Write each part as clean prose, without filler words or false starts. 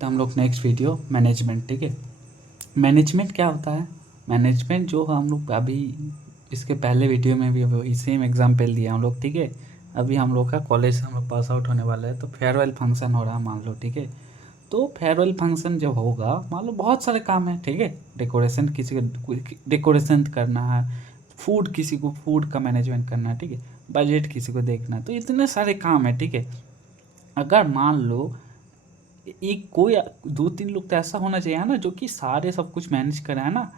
तो हम लोग नेक्स्ट वीडियो मैनेजमेंट, ठीक है। मैनेजमेंट क्या होता है? मैनेजमेंट जो हम लोग अभी इसके पहले वीडियो में भी सेम एग्जाम्पल दिया हम लोग, ठीक है। अभी हम लोग का कॉलेज से हम लोग पास आउट होने वाला है, तो फेयरवेल फंक्शन हो रहा है मान लो, ठीक है। तो फेयरवेल फंक्शन जब होगा मान लो बहुत सारे काम है, ठीक है। डेकोरेशन किसी को डेकोरेशन करना है, फूड किसी को फूड का मैनेजमेंट करना है, ठीक है। बजट किसी को देखना है, तो इतने सारे काम है, ठीक है। अगर मान लो एक कोई दो तीन लोग तो ऐसा होना चाहिए, है ना, जो कि सारे सब कुछ मैनेज करे, है ना,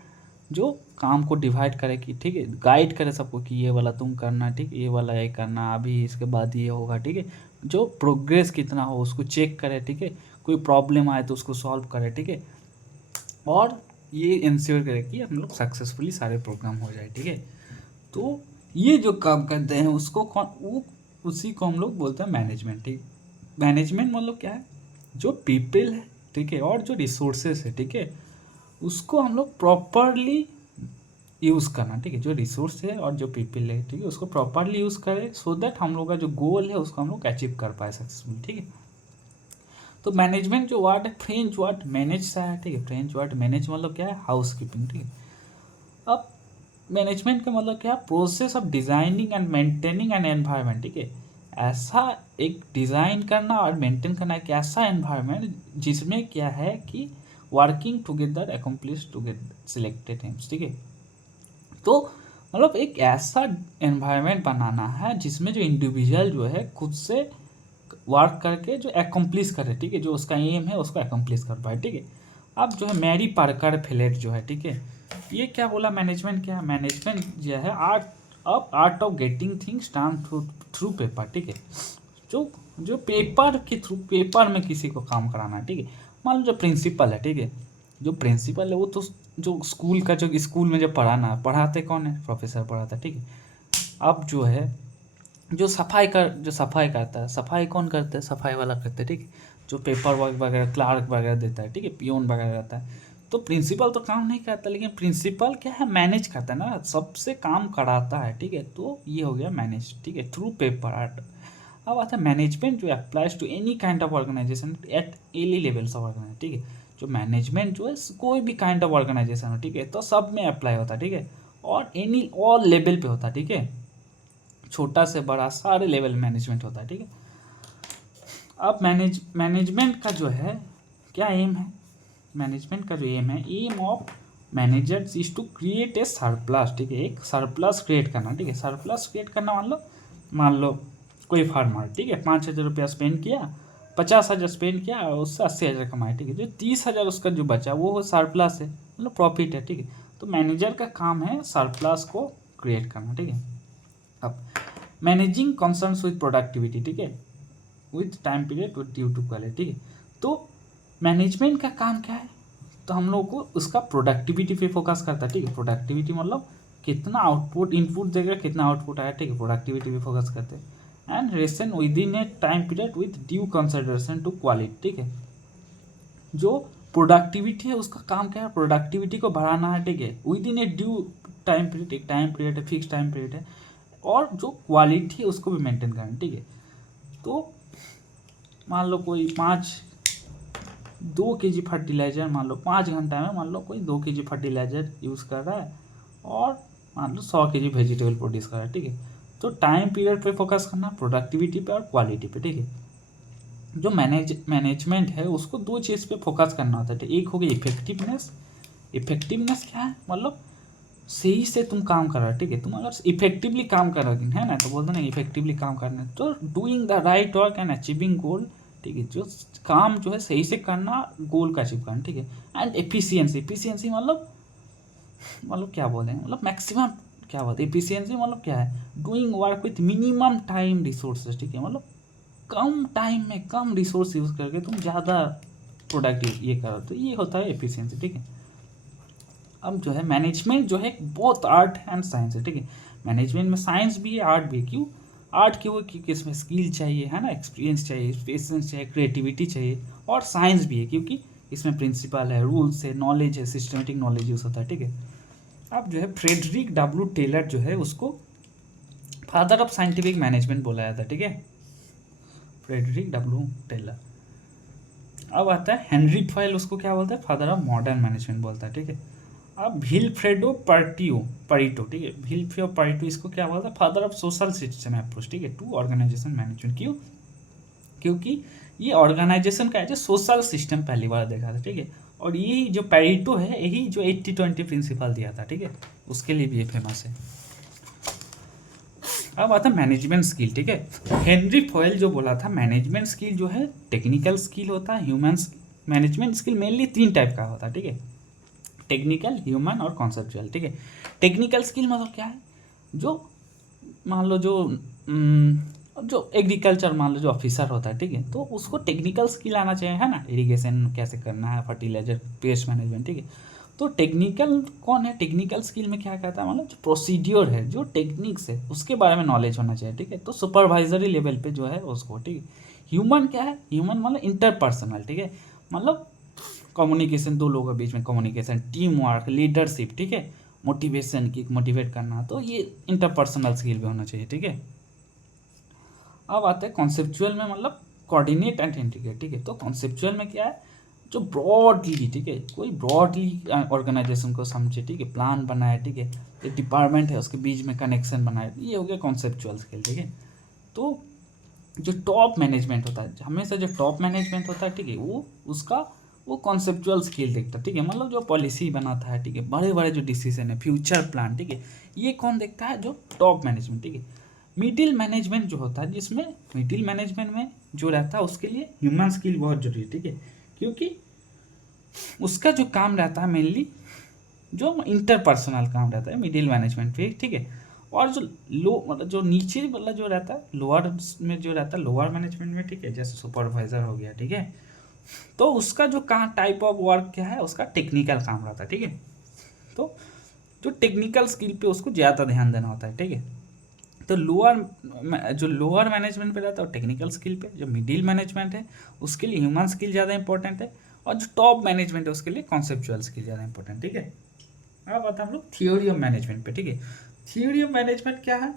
जो काम को डिवाइड करे, कि ठीक है, गाइड करे सबको कि ये वाला तुम करना, ठीक है, ये वाला ये करना, अभी इसके बाद ये होगा, ठीक है। जो प्रोग्रेस कितना हो उसको चेक करे, ठीक है। कोई प्रॉब्लम आए तो उसको सॉल्व करे, ठीक है। और ये इंश्योर करे कि हम लोग सक्सेसफुली सारे प्रोग्राम हो जाए, ठीक है। तो ये जो काम करते हैं उसको कौन वो उसी को हम लोग बोलते हैं मैनेजमेंट, ठीक। मैनेजमेंट मतलब क्या है? जो पीपल है, ठीक है, और जो रिसोर्सेस है, ठीक है, उसको हम लोग प्रॉपरली यूज़ करना, ठीक है। जो रिसोर्स है और जो पीपल है, ठीक है, उसको प्रॉपरली यूज़ करें सो दैट हम लोग का जो गोल है उसको हम लोग अचीव कर पाए सक्सेसफुल, ठीक है। तो मैनेजमेंट जो वर्ड है फ्रेंच वर्ड मैनेज सा है, ठीक है। फ्रेंच वर्ड मैनेज मतलब क्या है? हाउस कीपिंग, ठीक है। अब मैनेजमेंट का मतलब क्या है? Process of designing and maintaining an environment, ठीक है। ऐसा एक डिज़ाइन करना और मेंटेन करना एक ऐसा एनवायरनमेंट जिसमें क्या है कि working together accomplish together selected AIIMS, ठीक है। तो मतलब एक ऐसा एनवायरनमेंट बनाना है जिसमें जो इंडिविजुअल जो है खुद से वर्क करके जो एकम्प्लिश करे, ठीक है, जो उसका एम है उसको एकम्प्लिश कर पाए, ठीक है। अब जो है मैरी पार्कर फिलेट जो है, ठीक है, ये क्या बोला? मैनेजमेंट क्या है? मैनेजमेंट जो है art of getting things done through through paper, ठीक है। जो जो पेपर के थ्रू पेपर में किसी को काम कराना है, ठीक है। मान लो जो प्रिंसिपल है, ठीक है, जो प्रिंसिपल है वो तो जो स्कूल का जो स्कूल में जो पढ़ाना पढ़ाते कौन है? प्रोफेसर पढ़ाता है, ठीक है। अब जो है जो सफाई करता है, सफाई कौन करता है? सफाई वाला करता है, ठीक है। जो पेपर वर्क वगैरह क्लार्क वगैरह देता है, ठीक है, पियोन वगैरह रहता है। तो प्रिंसिपल तो काम नहीं करता, लेकिन प्रिंसिपल क्या है? मैनेज करता है ना, सबसे काम कराता है, ठीक है। तो ये हो गया मैनेज, ठीक है, थ्रू पेपर आर्ट। अब आता है मैनेजमेंट जो applies to any kind of organisation at any levels of organisation, ठीक है। जो मैनेजमेंट जो है कोई भी काइंड ऑफ ऑर्गेनाइजेशन हो, ठीक है, तो सब में अप्लाई होता है, ठीक है। और एनी ऑल लेवल पे होता है, ठीक है। छोटा से बड़ा सारे लेवल मैनेजमेंट होता है, ठीक है। अब मैनेजमेंट का जो है क्या एम है? मैनेजमेंट का जो एम है, aim of managers is to create a surplus, ठीक है, एक सरप्लस क्रिएट करना, ठीक है। सरप्लस क्रिएट करना मान लो कोई फार्मर, ठीक है, 5,000 रुपया स्पेंड किया, 50,000 स्पेंड किया और उससे 80,000 कमाए, ठीक है। जो 30,000 उसका जो बचा वो सरप्लस है, मतलब प्रॉफिट है, ठीक है। तो मैनेजर का काम है सरप्लस को क्रिएट करना, ठीक है। अब मैनेजिंग कंसर्न्स विद प्रोडक्टिविटी, ठीक है, with time period with due to quality, ठीक है। तो मैनेजमेंट का काम क्या है? तो हम लोग को उसका प्रोडक्टिविटी पे फोकस करता है, ठीक है। प्रोडक्टिविटी मतलब कितना आउटपुट इनपुट देगा, कितना आउटपुट आया, ठीक है, प्रोडक्टिविटी पे फोकस करते हैं। And reason within a time period with due consideration to quality, ठीक है। जो प्रोडक्टिविटी है उसका काम क्या है? प्रोडक्टिविटी को बढ़ाना है, ठीक है, with in A due time period, एक टाइम पीरियड है, फिक्स टाइम पीरियड है। और जो क्वालिटी है उसको भी मेंटेन करना, ठीक है। तो मान लो कोई 2 kg फर्टिलाइज़र, मान लो 5 घंटा में मान लो कोई 2 kg फर्टिलाइज़र यूज़ कर रहा है, और मान लो 100 kg वेजिटेबल प्रोड्यूस कर रहा है, ठीक है। तो टाइम पीरियड पे फोकस करना, प्रोडक्टिविटी पे और क्वालिटी पे, ठीक है। जो मैनेजमेंट है उसको दो चीज़ पे फोकस करना होता है, ठीक? एक हो गया इफेक्टिवनेस। इफेक्टिवनेस क्या है? मतलब सही से तुम काम कर रहा है, ठीक है। तुम अगर इफेक्टिवली काम कर रहे हो, है ना, तो बोलते ना इफेक्टिवली काम करना है, तो doing the right work and achieving goal, ठीक है। जो काम जो है सही से करना, गोल का अचीव करना, ठीक है। एंड एफिशिएंसी, एफिशिएंसी मतलब क्या बोलते हैं? मतलब मैक्सिमम, क्या बोलते हैं एफिशिएंसी मतलब क्या है? Doing work with minimum time resources, ठीक है, मतलब कम टाइम में कम रिसोर्स यूज़ करके तुम ज़्यादा प्रोडक्टिव ये करो, तो ये होता है एफिशिएंसी, ठीक है। अब जो है मैनेजमेंट जो है बोथ आर्ट एंड साइंस है, ठीक है। मैनेजमेंट में साइंस भी है, आर्ट भी है। क्यों आर्ट? क्यों? क्योंकि इसमें स्किल चाहिए, है ना, एक्सपीरियंस चाहिए, पेशेंस चाहिए, क्रिएटिविटी चाहिए। और साइंस भी है क्योंकि इसमें प्रिंसिपल है, रूल्स है, नॉलेज है, सिस्टमेटिक नॉलेज यूज़ होता है, ठीक है। अब जो है फ्रेडरिक डब्ल्यू टेलर जो है उसको फादर ऑफ साइंटिफिक मैनेजमेंट बोला जाता है, ठीक है, फ्रेडरिक डब्ल्यू टेलर। अब आता है हेनरी फॉयल, उसको क्या बोलता है, फादर ऑफ मॉडर्न मैनेजमेंट बोलता है, ठीक है। अब विल्फ्रेडो परिटो, ठीक है, विल्फ्रेडो परिटो इसको क्या बोलता है, father of social system approach, ठीक है, टू ऑर्गेनाइजेशन मैनेजमेंट। क्यों? क्योंकि ये ऑर्गेनाइजेशन का जो सोशल सिस्टम पहली बार देखा था, ठीक है। और ये जो पैरिटो है, यही जो 80-20 प्रिंसिपल दिया था, ठीक है, उसके लिए भी ये फेमस है। अब आता है मैनेजमेंट स्किल, ठीक है। हेनरी फॉयल जो बोला था, मैनेजमेंट स्किल जो है टेक्निकल स्किल होता है, मैनेजमेंट स्किल मेनली 3 टाइप का होता है, ठीक है, टेक्निकल, ह्यूमन और कॉन्सेप्चुअल, ठीक है। टेक्निकल स्किल मतलब क्या है, जो मान लो जो एग्रीकल्चर मान लो जो ऑफिसर होता है, ठीक है, तो उसको टेक्निकल स्किल आना चाहिए, है ना, इरिगेशन कैसे करना है, फर्टिलाइजर, पेस्ट मैनेजमेंट, ठीक है। तो टेक्निकल कौन है, टेक्निकल स्किल में क्या कहता है, मतलब जो प्रोसीड्योर है, जो टेक्निक्स है, उसके बारे में नॉलेज होना चाहिए, ठीक है। तो सुपरवाइजरी लेवल पे जो है उसको, ठीक है। ह्यूमन क्या है, ह्यूमन मतलब इंटरपर्सनल, ठीक है, मतलब कम्युनिकेशन, दो लोगों के बीच में कम्युनिकेशन, टीम वर्क, लीडरशिप, ठीक है, मोटिवेशन की मोटिवेट करना, तो ये इंटरपर्सनल स्किल भी होना चाहिए, ठीक है। अब आते हैं कॉन्सेप्चुअल में, मतलब कोऑर्डिनेट एंड इंटीग्रेट, ठीक है। तो कॉन्सेप्चुअल में क्या है, जो ब्रॉडली, ठीक है, कोई ब्रॉडली ऑर्गेनाइजेशन को समझे, ठीक है, प्लान बनाए, ठीक है, एक डिपार्टमेंट है उसके बीच में कनेक्शन बनाए, ये हो गया कॉन्सेप्चुअल स्किल, ठीक है। तो जो टॉप मैनेजमेंट होता है, हमेशा जो टॉप मैनेजमेंट होता है, ठीक है, वो कॉन्सेप्चुअल स्किल देखता है, ठीक है, मतलब जो पॉलिसी बनाता है, ठीक है, बड़े बड़े जो डिसीजन है, फ्यूचर प्लान, ठीक है, ये कौन देखता है, जो टॉप मैनेजमेंट, ठीक है। मिडिल मैनेजमेंट जो होता है, जिसमें मिडिल मैनेजमेंट में जो रहता है, उसके लिए ह्यूमन स्किल बहुत जरूरी है, ठीक है, क्योंकि उसका जो काम रहता है मेनली जो इंटरपर्सनल काम रहता है मिडिल मैनेजमेंट पे, ठीक है। और जो लो मतलब जो नीचे वाला जो रहता है लोअर में जो रहता है लोअर मैनेजमेंट में, ठीक है, जैसे सुपरवाइजर हो गया, ठीक है, तो उसका जो काम टाइप ऑफ वर्क क्या है, उसका टेक्निकल काम रहता है, ठीक है। तो जो टेक्निकल स्किल पे उसको ज़्यादा ध्यान देना होता है, ठीक है। तो लोअर मैनेजमेंट पे रहता है टेक्निकल स्किल पे, जो मिडिल मैनेजमेंट है उसके लिए ह्यूमन स्किल ज़्यादा इंपॉर्टेंट है, और जो टॉप मैनेजमेंट है उसके लिए कॉन्सेप्चुअल स्किल ज़्यादा इंपॉर्टेंट, ठीक है। अब आता हम लोग थियोरी ऑफ मैनेजमेंट पे, ठीक है। थियोरी ऑफ मैनेजमेंट क्या है,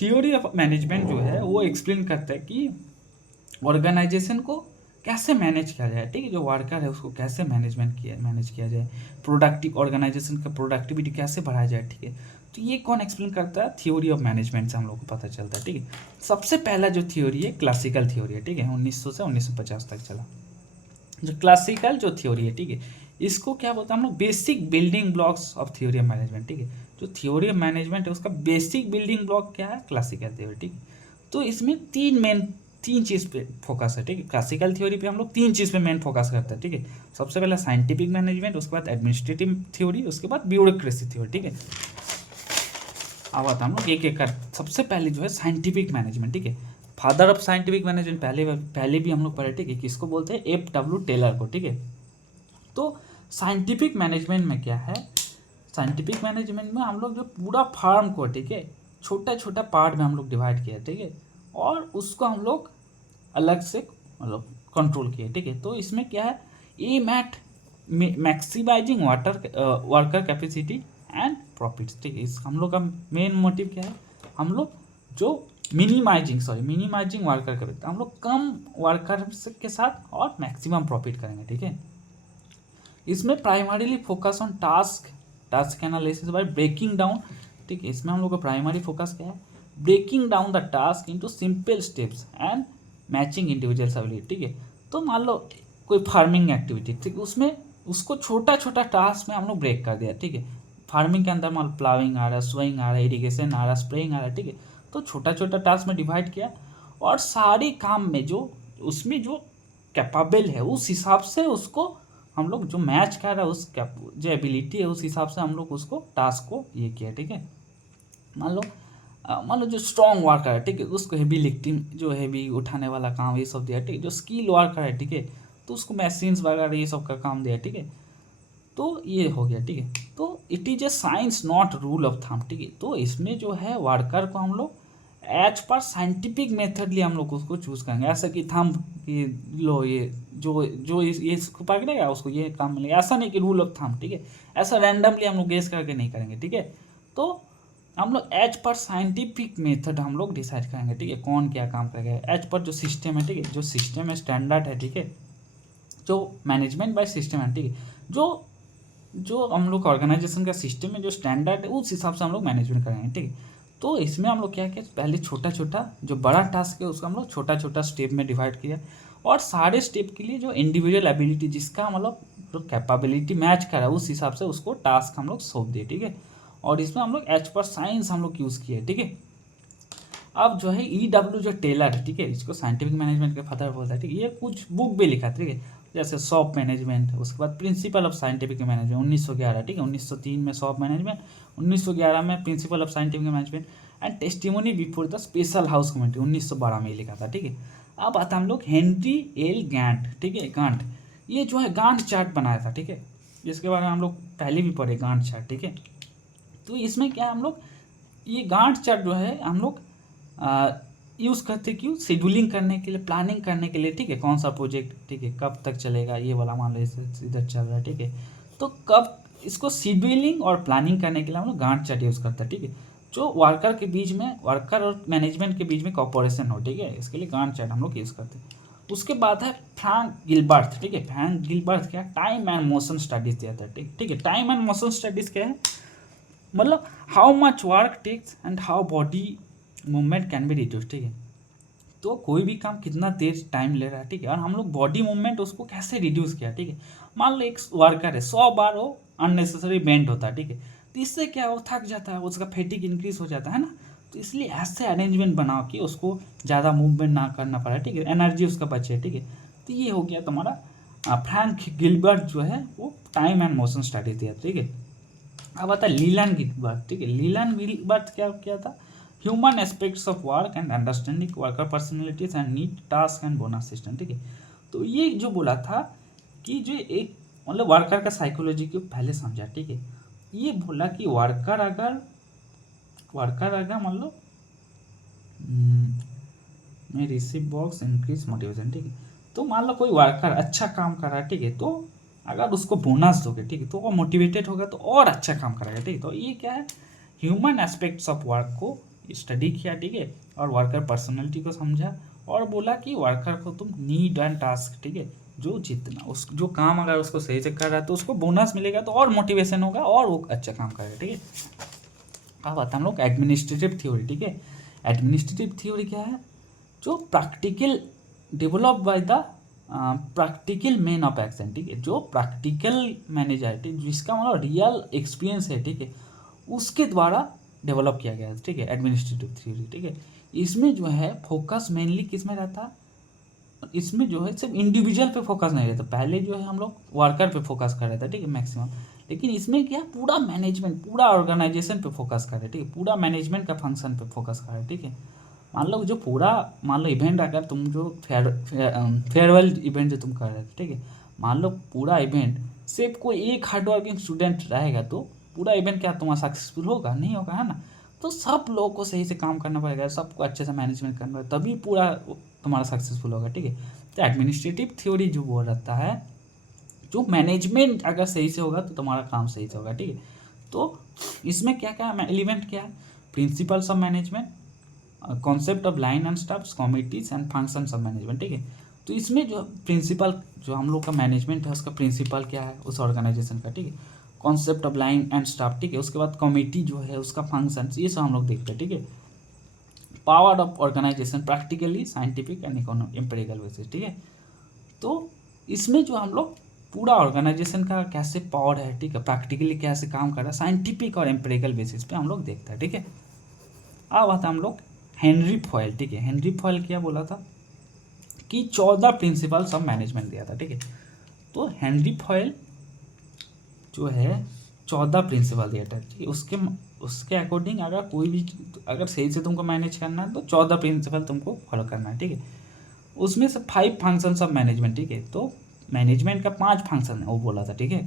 थियोरी ऑफ मैनेजमेंट जो है वो एक्सप्लेन करता है कि ऑर्गेनाइजेशन को कैसे मैनेज किया जाए, ठीक है, जो वर्कर है उसको कैसे मैनेज किया जाए, प्रोडक्टिव ऑर्गेनाइजेशन का प्रोडक्टिविटी कैसे बढ़ाया जाए, ठीक है। तो ये कौन एक्सप्लेन करता है, थ्योरी ऑफ मैनेजमेंट से हम लोग को पता चलता है, ठीक है। सबसे पहला जो थ्योरी है क्लासिकल थ्योरी है, ठीक है, 1900 से 1950 तक चला। जो क्लासिकल जो थ्योरी है, ठीक है, इसको क्या बोलते हैं हम लोग, basic building blocks of theory of management, ठीक है। जो थ्योरी ऑफ मैनेजमेंट है उसका बेसिक बिल्डिंग ब्लॉक क्या है, क्लासिकल थ्योरी, ठीक है। तो इसमें तीन चीज़ पे फोकस है, ठीक है। क्लासिकल थ्योरी पे हम लोग 3 चीज़ पे मेन फोकस करते हैं, ठीक है। सबसे पहले साइंटिफिक मैनेजमेंट, उसके बाद एडमिनिस्ट्रेटिव थ्योरी, उसके बाद ब्यूरोक्रेसी थ्योरी, ठीक है। अब आता हम लोग एक एक कर, सबसे पहले जो है साइंटिफिक मैनेजमेंट, ठीक है। फादर ऑफ साइंटिफिक मैनेजमेंट पहले भी हम लोग पढ़े, ठीक है, किसको बोलते हैं, F.W. टेलर को, ठीक है। तो साइंटिफिक मैनेजमेंट में क्या है, साइंटिफिक मैनेजमेंट में हम लोग जो पूरा फार्म को, ठीक है, छोटा छोटा पार्ट में हम लोग डिवाइड किया, ठीक है, और उसको हम लोग अलग से मतलब कंट्रोल किए, ठीक है। तो इसमें क्या है, aim at maximising worker capacity and profits, ठीक है। इस हम लोग का मेन मोटिव क्या है, हम लोग जो मिनिमाइजिंग वर्कर कैपेसिटी, हम लोग कम वर्कर के साथ और मैक्सिमम प्रॉफिट करेंगे, ठीक है। इसमें primarily focus on task analysis by breaking down, ठीक है। इसमें हम लोग का प्राइमरी फोकस क्या है, breaking down the task into simple steps and matching individuals ability, ठीक है। तो मान लो कोई फार्मिंग एक्टिविटी, ठीक है, उसमें उसको छोटा छोटा टास्क में हम लोग ब्रेक कर दिया, ठीक है। फार्मिंग के अंदर मान लो प्लाविंग आ रहा है, सोइंग आ रहा है, इरीगेशन आ रहा है, स्प्रेइंग आ रहा है, ठीक है। तो छोटा छोटा टास्क में डिवाइड किया, और सारे काम में जो उसमें जो कैपेबल है उस हिसाब से उसको हम लोग जो मैच कर रहा है उस जो एबिलिटी है उस हिसाब से हम लोग उसको टास्क को ये किया, ठीक है। मान लो जो स्ट्रॉन्ग वर्कर है, ठीक है, उसको हेवी लिफ्टिंग जो हेवी उठाने वाला काम ये सब दिया, ठीक है। जो स्किल वर्कर है, ठीक है, तो उसको मशीन्स वगैरह ये सब का काम दिया, ठीक है। तो ये हो गया, ठीक है। तो it is a science not rule of thumb, ठीक है। तो इसमें जो है वर्कर को हम लोग एज पर साइंटिफिक मेथडली हम लोग उसको चूज करेंगे, ऐसा कि थंब कि लो ये जो जो ये इसको पकड़ेगा उसको ये काम मिलेगा, ऐसा नहीं कि रूल ऑफ थंब, ठीक है। ऐसा रैंडमली हम लोग गेस करके नहीं करेंगे, ठीक है। तो हम लोग एज पर साइंटिफिक मेथड हम लोग डिसाइड करेंगे, ठीक है, कौन क्या काम करेगा एज पर जो सिस्टम है, ठीक है, जो सिस्टम है स्टैंडर्ड है, ठीक है, जो मैनेजमेंट बाय सिस्टम है, ठीक है, जो जो हम लोग का ऑर्गेनाइजेशन का सिस्टम है, जो स्टैंडर्ड है, उस हिसाब से हम लोग मैनेजमेंट करेंगे, ठीक है। तो इसमें हम लोग क्या किया, पहले छोटा छोटा जो बड़ा टास्क है उसको हम लोग छोटा छोटा स्टेप में डिवाइड किया, और सारे स्टेप के लिए जो इंडिविजुअल एबिलिटी जिसका मतलब जो कैपेबिलिटी मैच करा उस हिसाब से उसको टास्क हम लोग सौंप दिए, ठीक है। और इसमें हम लोग एज पर साइंस हम लोग यूज़ किए, ठीक है। अब जो है EW जो टेलर है, ठीक है, इसको साइंटिफिक मैनेजमेंट के फादर बोलता है, ठीक है। ये कुछ बुक भी लिखा, ठीक है, जैसे सॉप मैनेजमेंट, उसके बाद प्रिंसिपल ऑफ साइंटिफिक मैनेजमेंट 1911, ठीक है। 1903 में सॉप मैनेजमेंट, 1911 में principle of scientific management and testimony before the special house committee 1912 में लिखा था, ठीक है। अब आता हम लोग हेनरी एल गैंट, ठीक है, गांठ, ये जो है गांठ चार्ट बनाया था, ठीक है, जिसके बारे में हम लोग पहले भी पढ़े गांठ चार्ट, ठीक है। तो इसमें क्या है, हम लोग ये गांठ चार्ट जो है हम लोग यूज़ करते क्यों, शेड्यूलिंग करने के लिए, प्लानिंग करने के लिए, ठीक है, कौन सा प्रोजेक्ट, ठीक है, कब तक चलेगा, ये वाला मान लो इधर चल रहा है, ठीक है। तो कब इसको शेड्यूलिंग और प्लानिंग करने के लिए हम लोग गांठ चार्ट यूज़ करते हैं, ठीक है, जो वर्कर के बीच में, वर्कर और मैनेजमेंट के बीच में कॉपरेशन हो, ठीक है, इसके लिए गांठ चार्ट हम लोग यूज़ करते हैं। उसके बाद है फ्रैंक गिलबर्ट, ठीक है। फ्रैंक गिलबर्ट क्या, टाइम एंड मोशन स्टडीज दिया था, ठीक है। टाइम एंड मोशन स्टडीज क्या है, मतलब how much work takes and how body movement can be reduce, ठीक है। तो कोई भी काम कितना तेज टाइम ले रहा है, ठीक है, और हम लोग बॉडी मूवमेंट उसको कैसे रिड्यूस किया, ठीक है। मान लो एक वर्कर है, 100 बार वो अननेसेसरी बेंड होता है, ठीक है, तो इससे क्या वो थक जाता है, उसका फैटिक इंक्रीज हो जाता है ना। तो इसलिए ऐसे अरेंजमेंट बनाओ कि उसको ज़्यादा मूवमेंट ना करना पड़े, ठीक है, एनर्जी उसका बचे, ठीक है। तो ये हो गया तुम्हारा फ्रैंक गिलबर्ट जो है वो टाइम एंड मोशन स्टडी दिया, ठीक है। अब आता है लीलैंड गिलबर्ट, ठीक है। लीलैंड गिलबर्ट क्या क्या था, human aspects of work and understanding worker personalities and need task and bonus system, ठीक है। तो ये जो बोला था कि जो एक मतलब वर्कर का साइकोलॉजी को पहले समझा, ठीक है। ये बोला कि वर्कर अगर मतलब मैं रिसीव बॉक्स इंक्रीज मोटिवेशन, ठीक है। तो मान लो कोई वर्कर अच्छा काम कर रहा है, ठीक है, तो अगर उसको बोनस दोगे, ठीक है, तो वो मोटिवेटेड होगा तो और अच्छा काम करेगा, ठीक है। तो ये क्या है, ह्यूमन एस्पेक्ट्स ऑफ वर्क को स्टडी किया, ठीक है, और वर्कर पर्सनैलिटी को समझा, और बोला कि वर्कर को तुम नीड एंड टास्क, ठीक है, जो जितना उस जो काम अगर उसको सही से कर रहा है तो उसको बोनस मिलेगा, तो और मोटिवेशन होगा और वो अच्छा काम करेगा, ठीक है। अब आता हम लोग एडमिनिस्ट्रेटिव थ्योरी, ठीक है। एडमिनिस्ट्रेटिव थ्योरी क्या है, जो practical develop by the practical man of action, ठीक है, जो प्रैक्टिकल मैनेजर, ठीक, जिसका मतलब रियल एक्सपीरियंस है, ठीक है, उसके द्वारा डेवलप किया गया है, ठीक है, एडमिनिस्ट्रेटिव थ्योरी, ठीक है। इसमें जो है फोकस मेनली किस में रहता है, इसमें जो है सिर्फ इंडिविजुअल पे फोकस नहीं रहता, पहले जो है हम लोग वर्कर पे फोकस कर रहे थे, ठीक है, मैक्सिमम। लेकिन इसमें क्या, पूरा मैनेजमेंट, पूरा ऑर्गेनाइजेशन पे फोकस कर रहे हैं, ठीक है, पूरा मैनेजमेंट का फंक्शन पे फोकस कर रहे हैं, ठीक है। मान लो जो पूरा, मान लो इवेंट, अगर तुम जो फेयरवेल इवेंट जो तुम कर रहे थे, ठीक है, मान लो पूरा इवेंट सिर्फ कोई एक हार्ड वर्किंग स्टूडेंट रहेगा तो पूरा इवेंट क्या तुम्हारा सक्सेसफुल होगा, नहीं होगा, है ना। तो सब लोगों को सही से काम करना पड़ेगा, सबको अच्छे से मैनेजमेंट करना पड़ेगा, तभी पूरा तुम्हारा सक्सेसफुल होगा, ठीक है। तो एडमिनिस्ट्रेटिव थ्योरी जो वो रहता है, जो मैनेजमेंट अगर सही से होगा तो तुम्हारा काम सही से होगा, ठीक है। तो इसमें क्या क्या एलिमेंट क्या है, principles of management, concept of line and staffs, committees and functions of management, ठीक है। तो इसमें जो प्रिंसिपल, जो हम लोग का मैनेजमेंट है उसका प्रिंसिपल क्या है उस ऑर्गेनाइजेशन का, ठीक है, concept of line and staff, ठीक है, उसके बाद कमिटी जो है उसका फंक्शंस, ये सब हम लोग देखते हैं, ठीक है। Power of organisation practically, scientific and economic empirical basis, ठीक है। तो इसमें जो हम लोग पूरा ऑर्गेनाइजेशन का कैसे पावर है, ठीक है, प्रैक्टिकली कैसे काम कर रहा है, साइंटिफिक और एम्पिरिकल बेसिस पे हम लोग देखते हैं, ठीक है। अब आता हम लोग हेनरी फॉयल, ठीक है। हेनरी फॉयल क्या बोला था कि 14 प्रिंसिपल्स ऑफ मैनेजमेंट दिया था, ठीक है। तो हेनरी फॉयल जो है 14 प्रिंसिपल दिया था, ठीक है। उसके उसके अकॉर्डिंग अगर कोई भी, अगर सही से तुमको मैनेज करना है तो 14 प्रिंसिपल तुमको फॉलो करना है, ठीक है। उसमें से 5 फंक्शंस ऑफ मैनेजमेंट, ठीक है। तो मैनेजमेंट का 5 फंक्शन है वो बोला था, ठीक है।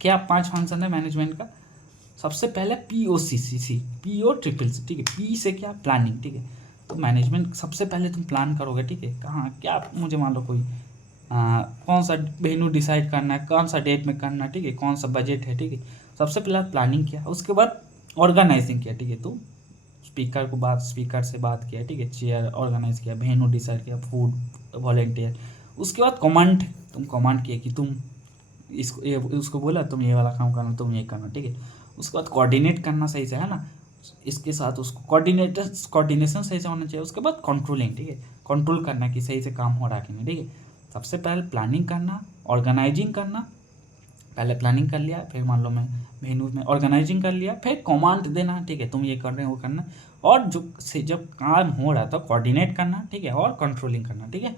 क्या 5 फंक्शन है मैनेजमेंट का, सबसे पहले POCCC, PO CCC, ठीक है। पी से क्या, प्लानिंग, ठीक है। तो मैनेजमेंट सबसे पहले तुम प्लान करोगे, ठीक है, कहाँ क्या, मुझे मान लो कोई कौन सा वेन्यू डिसाइड करना है, कौन सा डेट में करना है, ठीक है, कौन सा बजट है, ठीक है। सबसे पहले प्लानिंग किया, उसके बाद ऑर्गेनाइजिंग किया, ठीक है। तो स्पीकर से बात किया, ठीक है, चेयर ऑर्गेनाइज किया, वेन्यू डिसाइड किया, फूड वॉलेंटियर, उसके बाद कमांड, तुम कमांड किए कि तुम इसको ये उसको बोला तुम ये वाला काम करना, तुम ये करना, ठीक है। उसके बाद कोऑर्डिनेट करना सही से, है ना, इसके साथ उसको कोऑर्डिनेशन सही से होना चाहिए। उसके बाद कंट्रोलिंग, ठीक है, कंट्रोल करना कि सही से काम हो रहा है कि नहीं, ठीक है। सबसे पहले प्लानिंग करना, ऑर्गेनाइजिंग करना, पहले प्लानिंग कर लिया, फिर मान लो मैं वेन्यू में ऑर्गेनाइजिंग कर लिया, फिर कमांड देना, ठीक है, तुम ये कर रहे हो वो करना, और जो से जब काम हो रहा था कोऑर्डिनेट करना, ठीक है, और कंट्रोलिंग करना, ठीक है।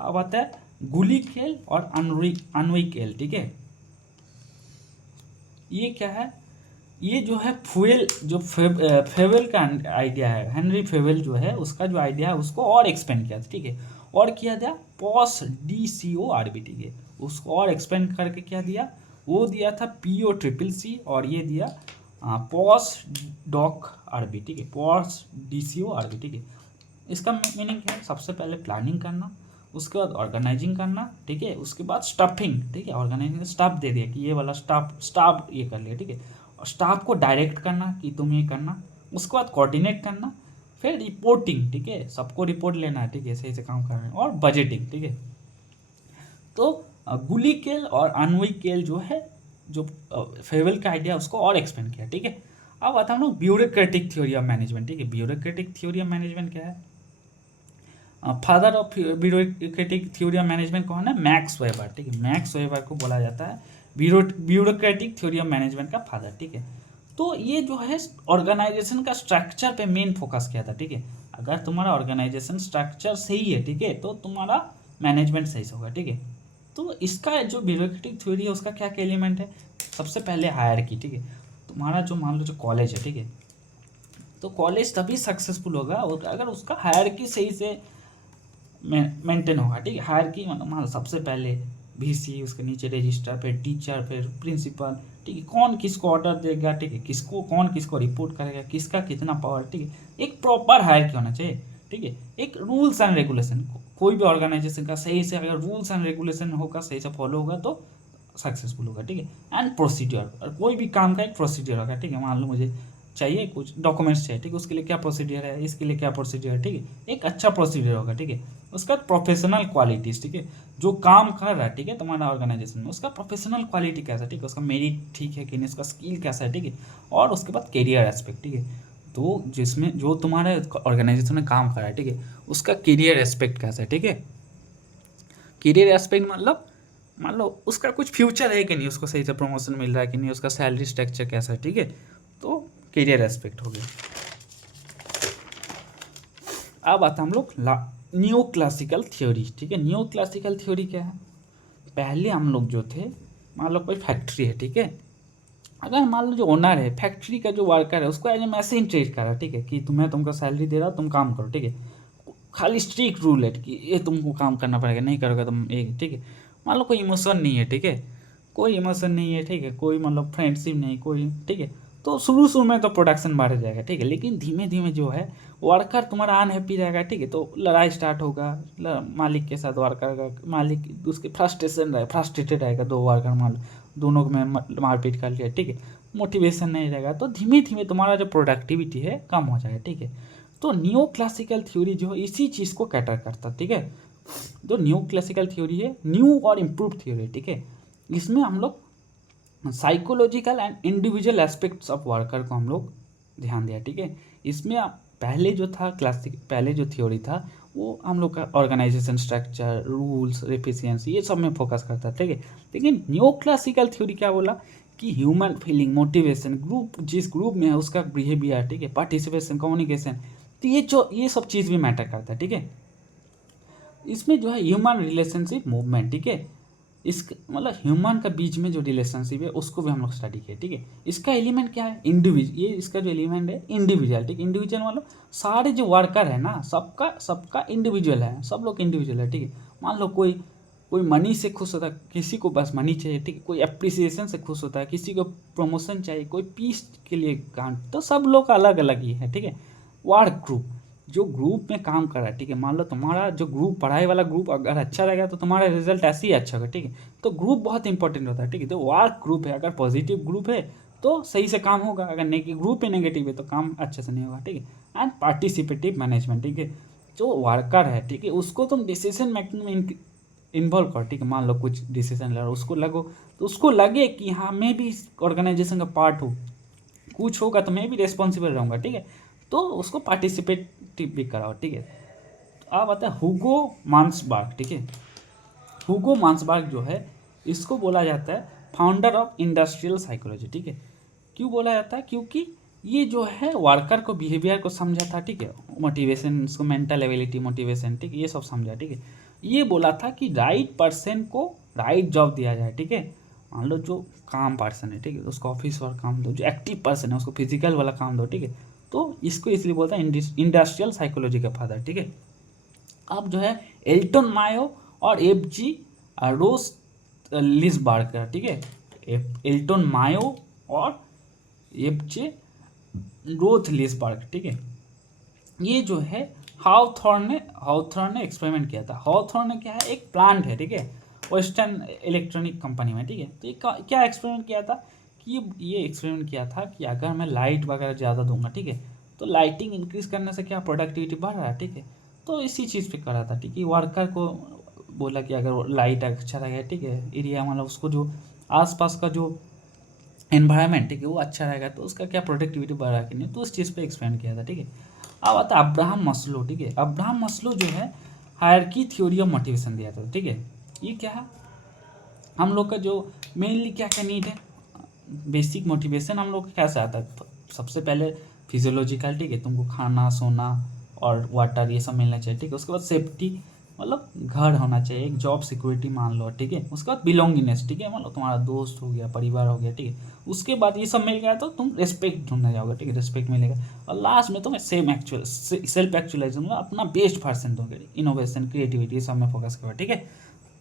अब आता है गुली खेल और अनवई खेल, ठीक है। ये क्या है, ये जो है फ्यूल जो फेवेल का आइडिया है, हेनरी फेवेल जो है उसका जो आइडिया है उसको और एक्सपेंड किया था, ठीक है, और किया था पॉस DCORB, ठीक है, उसको और एक्सपेंड करके क्या दिया, वो दिया था POCCC, और ये दिया पॉस डॉक RB, ठीक है, पॉस DCORB, ठीक है। इसका मीनिंग क्या है, सबसे पहले प्लानिंग करना, उसके बाद ऑर्गेनाइजिंग करना, ठीक है, उसके बाद स्टाफिंग, ठीक है, ऑर्गेनाइजिंग स्टाफ दे दिया कि ये वाला स्टाफ ये कर लिया, ठीक है, और स्टाफ को डायरेक्ट करना कि तुम ये करना, उसके बाद कोऑर्डिनेट करना, फिर रिपोर्टिंग, ठीक है, सबको रिपोर्ट लेना है, ठीक है, सही से काम कर रहे हैं, और बजटिंग, ठीक है। तो गुली केल और अनवई केल जो है, जो फेवल का आइडिया उसको और एक्सपेंड किया, ठीक है। अब आता हम लोग ब्यूरोक्रेटिक थ्योरी ऑफ मैनेजमेंट, ठीक है। ब्यूरोक्रेटिक थ्योरी ऑफ मैनेजमेंट क्या है, father of bureaucratic theory of management कौन है, मैक्स वेबर, ठीक है, मैक्स वेबर को बोला जाता है ब्यूरोक्रेटिक थ्योरी ऑफ मैनेजमेंट का फादर, ठीक है। तो ये जो है ऑर्गेनाइजेशन का स्ट्रक्चर पे मेन फोकस किया था, ठीक है। अगर तुम्हारा ऑर्गेनाइजेशन स्ट्रक्चर सही है, ठीक है, तो तुम्हारा मैनेजमेंट सही से होगा, ठीक है। तो इसका जो ब्यूरोक्रेटिक थ्योरी है उसका क्या क्या एलिमेंट है, सबसे पहले हायरार्की, ठीक है। तुम्हारा जो मान लो जो कॉलेज है, ठीक है, तो कॉलेज तभी सक्सेसफुल होगा अगर उसका हायरार्की सही से मेंटेन होगा, ठीक है। हायरार्की मतलब मान लो सबसे पहले VC, उसके नीचे रजिस्ट्रार, फिर टीचर, फिर प्रिंसिपल, ठीक है, कौन किसको ऑर्डर देगा, ठीक है, किसको कौन किसको रिपोर्ट करेगा, किसका कितना पावर, ठीक है, एक प्रॉपर हायरार्की होना चाहिए, ठीक है। एक रूल्स एंड रेगुलेशन, कोई भी ऑर्गेनाइजेशन का सही से अगर रूल्स एंड रेगुलेशन होगा, सही से फॉलो होगा तो सक्सेसफुल होगा, ठीक है। एंड प्रोसीजर, और कोई भी काम का एक प्रोसीजर होगा, ठीक है। मान लो मुझे चाहिए कुछ डॉक्यूमेंट्स चाहिए, ठीक है, उसके लिए क्या प्रोसीजर है, इसके लिए क्या प्रोसीजर है, ठीक है, एक अच्छा प्रोसीजर होगा, ठीक है। उसका प्रोफेशनल क्वालिटीज, ठीक है, जो काम कर रहा है, ठीक है, तुम्हारा ऑर्गेनाइजेशन में उसका प्रोफेशनल क्वालिटी कैसा है, ठीक है, उसका मेरिट ठीक है कि नहीं, उसका स्किल कैसा है, ठीक है, और उसके बाद करियर एस्पेक्ट, ठीक है। तो जिसमें जो तुम्हारे ऑर्गेनाइजेशन में काम कर रहा है, ठीक है, उसका करियर एस्पेक्ट कैसा है, ठीक है। करियर एस्पेक्ट मतलब मान लो उसका कुछ फ्यूचर है कि नहीं, उसको सही से प्रमोशन मिल रहा है कि नहीं, उसका सैलरी स्ट्रक्चर कैसा है, ठीक है। तो करियर एस्पेक्ट हो गया। अब आता हम लोग न्यू क्लासिकल थ्योरी, ठीक है। न्यू क्लासिकल थ्योरी क्या है, पहले हम लोग जो थे, मान लो कोई फैक्ट्री है, ठीक है, अगर मान लो जो ओनर है फैक्ट्री का, जो वर्कर है, उसको एज ए मशीन ट्रीट कर रहा है, ठीक है, कि तुम्हें तुमको सैलरी दे रहा हो, तुम काम करो, ठीक है, खाली स्ट्रिक्ट रूल है कि ये तुमको काम करना पड़ेगा, नहीं करोगे तुम एक, ठीक है। मान लो कोई इमोशन नहीं है, ठीक है, कोई इमोशन नहीं है, ठीक है, कोई मतलब फ्रेंडशिप नहीं, कोई, ठीक है। तो शुरू शुरू में तो प्रोडक्शन बढ़ जाएगा, ठीक है, लेकिन धीमे धीमे जो है वर्कर तुम्हारा अनहैप्पी रहेगा, ठीक है, तो लड़ाई स्टार्ट होगा मालिक के साथ वर्कर का, मालिक उसके फ्रस्ट्रेटेड रहेगा, दो वर्कर मान लो दोनों में मारपीट कर लिया, ठीक है, मोटिवेशन नहीं रहेगा, तो धीमे धीमे तुम्हारा जो प्रोडक्टिविटी है कम हो जाएगा, ठीक है। तो न्यू क्लासिकल थ्योरी जो है इसी चीज़ को कैटर करता है, ठीक है। जो न्यू क्लासिकल थ्योरी है, न्यू और इम्प्रूव थ्योरी, ठीक है, इसमें हम लोग psychological and individual aspects of worker को हम लोग ध्यान दिया, ठीक है। इसमें पहले जो था पहले जो थ्योरी था वो हम लोग का ऑर्गेनाइजेशन स्ट्रक्चर, रूल्स, एफिशिएंसी, ये सब में फोकस करता है, ठीक है। लेकिन न्यू क्लासिकल थ्योरी क्या बोला कि ह्यूमन फीलिंग, मोटिवेशन, ग्रुप जिस ग्रुप में है उसका बिहेवियर, ठीक है, पार्टिसिपेशन, कम्युनिकेशन, तो ये सब चीज़ भी मैटर करता है, ठीक है। इसमें जो है ह्यूमन रिलेशनशिप मूवमेंट, ठीक है, इस मतलब ह्यूमन का बीच में जो रिलेशनशिप है उसको भी हम लोग स्टडी किए, ठीक है। इसका एलिमेंट क्या है, ये इसका जो एलिमेंट है इंडिविजुअल, ठीक है, इंडिविजुअल मतलब सारे जो वर्कर है ना, सबका सबका इंडिविजुअल है, सब लोग इंडिविजुअल है, ठीक है। मान लो कोई कोई मनी से खुश होता है, किसी को बस मनी चाहिए, ठीक है, कोई अप्रिसिएशन से खुश होता है, किसी को प्रमोशन चाहिए, कोई पीस के लिए काम, तो सब लोग अलग अलग ही है, ठीक है। वर्क ग्रुप, जो ग्रुप में काम कर रहा है, ठीक है, मान लो तुम्हारा जो ग्रुप, पढ़ाई वाला ग्रुप अगर अच्छा रहेगा तो तुम्हारा रिजल्ट ऐसे ही अच्छा होगा, ठीक है। तो ग्रुप बहुत इंपॉर्टेंट होता है, ठीक है। तो वर्क ग्रुप है, अगर पॉजिटिव ग्रुप है तो सही से काम होगा, अगर ग्रुप ही नेगेटिव है तो काम अच्छे से नहीं होगा, ठीक है। एंड पार्टिसिपेटिव मैनेजमेंट, ठीक है, जो वर्कर है, ठीक है, उसको तुम डिसीजन मेकिंग में इन्वॉल्व कर, ठीक है। मान लो कुछ डिसीजन ले रहा उसको लगो, तो उसको लगे कि हाँ मैं भी इस ऑर्गेनाइजेशन का पार्ट हूँ, कुछ होगा तो मैं भी रिस्पॉन्सिबल रहूँगा, ठीक है। तो उसको पार्टिसिपेट भी कराओ, ठीक है। तो अब आता है हुगो मांसबार्ग, ठीक है। हुगो मांसबार्ग जो है, इसको बोला जाता है फाउंडर ऑफ इंडस्ट्रियल साइकोलॉजी, ठीक है। क्यों बोला जाता है? क्योंकि ये जो है वर्कर को बिहेवियर को समझा था, ठीक है। मोटिवेशन, उसको मेंटल एबिलिटी, मोटिवेशन, ठीक है, ये सब समझा, ठीक है। ये बोला था कि राइट पर्सन को राइट जॉब दिया जाए, ठीक है। मान लो जो काम पर्सन है, ठीक है, उसको ऑफिस वर्क काम दो, जो एक्टिव पर्सन है उसको फिजिकल वाला काम दो, ठीक है। तो इसको इसलिए बोलता है इंडस्ट्रियल साइकोलॉजी का फादर, ठीक है। अब जो है एल्टन मायो और एफ जी रोज लिसबार्ग का, ठीक है। एल्टन मायो और एफ जे रोथ लिसबार्ग, ठीक है। ये जो है हाउथॉर्न ने एक्सपेरिमेंट किया था। हाउथॉर्न ने क्या है, एक प्लांट है, ठीक है, वेस्टर्न इलेक्ट्रॉनिक कंपनी में, ठीक है। तो ये क्या एक्सपेरिमेंट किया था कि ये एक्सपेरिमेंट किया था कि अगर मैं लाइट वगैरह ज़्यादा दूंगा, ठीक है, तो लाइटिंग इंक्रीज करने से क्या प्रोडक्टिविटी बढ़ रहा है, ठीक है। तो इसी चीज़ पे करा था, ठीक है। वर्कर को बोला कि अगर लाइट अच्छा रहेगा, ठीक है, एरिया मतलब उसको जो आसपास का जो एनवायरनमेंट, ठीक है, वो अच्छा रहेगा तो उसका क्या प्रोडक्टिविटी बढ़ा कि नहीं, तो उस चीज़ पे एक्सपेंड किया था, ठीक है। अब आता है अब्राहम मस्लो, ठीक है। अब्राहम मस्लो जो है हायरार्की थ्योरी ऑफ मोटिवेशन दिया था, ठीक है। ये क्या है, हम लोग का जो मेनली क्या क्या नीड है, बेसिक मोटिवेशन हम लोग का कैसे आता है? सबसे पहले फिजियोलॉजिकल, ठीक है, तुमको खाना सोना और वाटर ये सब मिलना चाहिए, ठीक है। उसके बाद सेफ्टी, मतलब घर होना चाहिए, एक जॉब सिक्योरिटी मान लो, ठीक है। उसके बाद बिलोंगिंगनेस, ठीक है, मतलब तुम्हारा दोस्त हो गया, परिवार हो गया, ठीक है। उसके बाद ये सब मिल गया तो तुम रिस्पेक्ट ढूंढने जाओगे, ठीक है, रिस्पेक्ट मिलेगा। और लास्ट में तुम्हें सेल्फ एक्चुअलाइजेशन, मतलब अपना बेस्ट वर्जन दोगे, इनोवेशन क्रिएटिविटी सब में फोकस करोगे, ठीक है,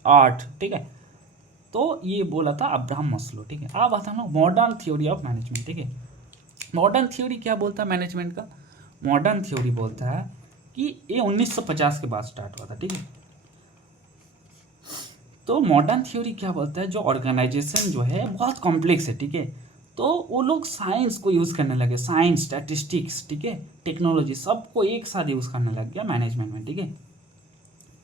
आर्ट, ठीक है। तो ये बोला था अब्राहम मस्लो, ठीक है। अब आता है हम लोग मॉडर्न थ्योरी ऑफ मैनेजमेंट, ठीक है। मॉडर्न थ्योरी क्या बोलता है मैनेजमेंट का? मॉडर्न थ्योरी बोलता है कि ये 1950 के बाद स्टार्ट हुआ था, ठीक है। तो मॉडर्न थ्योरी क्या बोलता है, जो ऑर्गेनाइजेशन जो है बहुत कॉम्प्लेक्स है, ठीक है। तो वो लोग साइंस को यूज़ करने लगे, साइंस, स्टैटिस्टिक्स, ठीक है, टेक्नोलॉजी, सबको एक साथ यूज़ करने लग गया मैनेजमेंट में, ठीक है।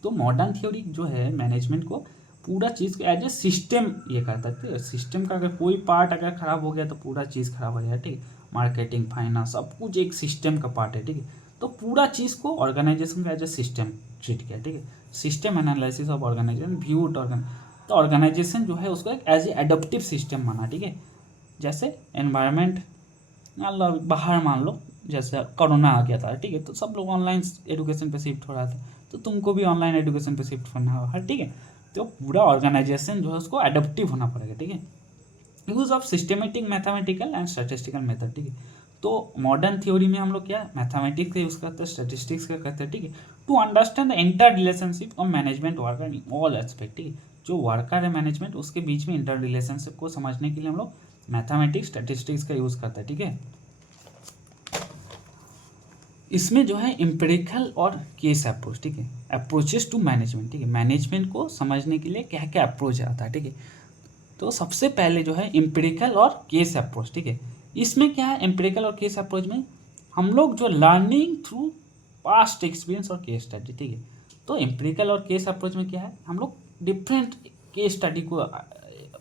तो मॉडर्न थ्योरी जो है मैनेजमेंट को पूरा चीज़ को एज ए सिस्टम ये करता है, सिस्टम का अगर कोई पार्ट अगर खराब हो गया तो पूरा चीज़ खराब हो जाएगा, ठीक है। मार्केटिंग, फाइनेंस, सब कुछ एक सिस्टम का पार्ट है, ठीक है। तो पूरा चीज़ को ऑर्गेनाइजेशन का एज ए सिस्टम ट्रीट किया, ठीक है। System analysis of organisation viewed तो ऑर्गेनाइजेशन जो है उसको एक एज ए एडप्टिव सिस्टम माना, ठीक है। जैसे एनवायरनमेंट, मान लो बाहर, मान लो जैसे कोरोना आ गया था, ठीक है, तो सब लोग ऑनलाइन एजुकेशन पे शिफ्ट हो रहा था, तो तुमको भी ऑनलाइन एजुकेशन पे शिफ्ट होना होगा, ठीक है। तो पूरा ऑर्गेनाइजेशन जो है उसको एडप्टिव होना पड़ेगा, ठीक है। Use of systematic mathematical and statistical method, ठीक है। तो मॉडर्न थ्योरी में हम लोग क्या मैथमेटिक्स का यूज़ करते हैं, स्टैटिस्टिक्स का करते हैं, ठीक है, to understand the inter relationship of management worker in all aspect, ठीक है। जो वर्कर है मैनेजमेंट, उसके बीच में इंटर रिलेशनशिप को समझने के लिए हम लोग मैथमेटिक्स, स्टैटिस्टिक्स का यूज़ करते हैं, ठीक है। इसमें जो है एम्पिरिकल और केस अप्रोच, ठीक है, अप्रोचेस टू मैनेजमेंट, ठीक है। मैनेजमेंट को समझने के लिए क्या क्या अप्रोच आता है, ठीक है। तो सबसे पहले जो है एम्पिरिकल और केस अप्रोच, ठीक है। इसमें क्या है, एम्पिरिकल और केस अप्रोच में हम लोग जो लर्निंग थ्रू पास्ट एक्सपीरियंस और केस स्टडी, ठीक है। तो एम्पिरिकल और केस अप्रोच में क्या है, हम लोग डिफरेंट केस स्टडी को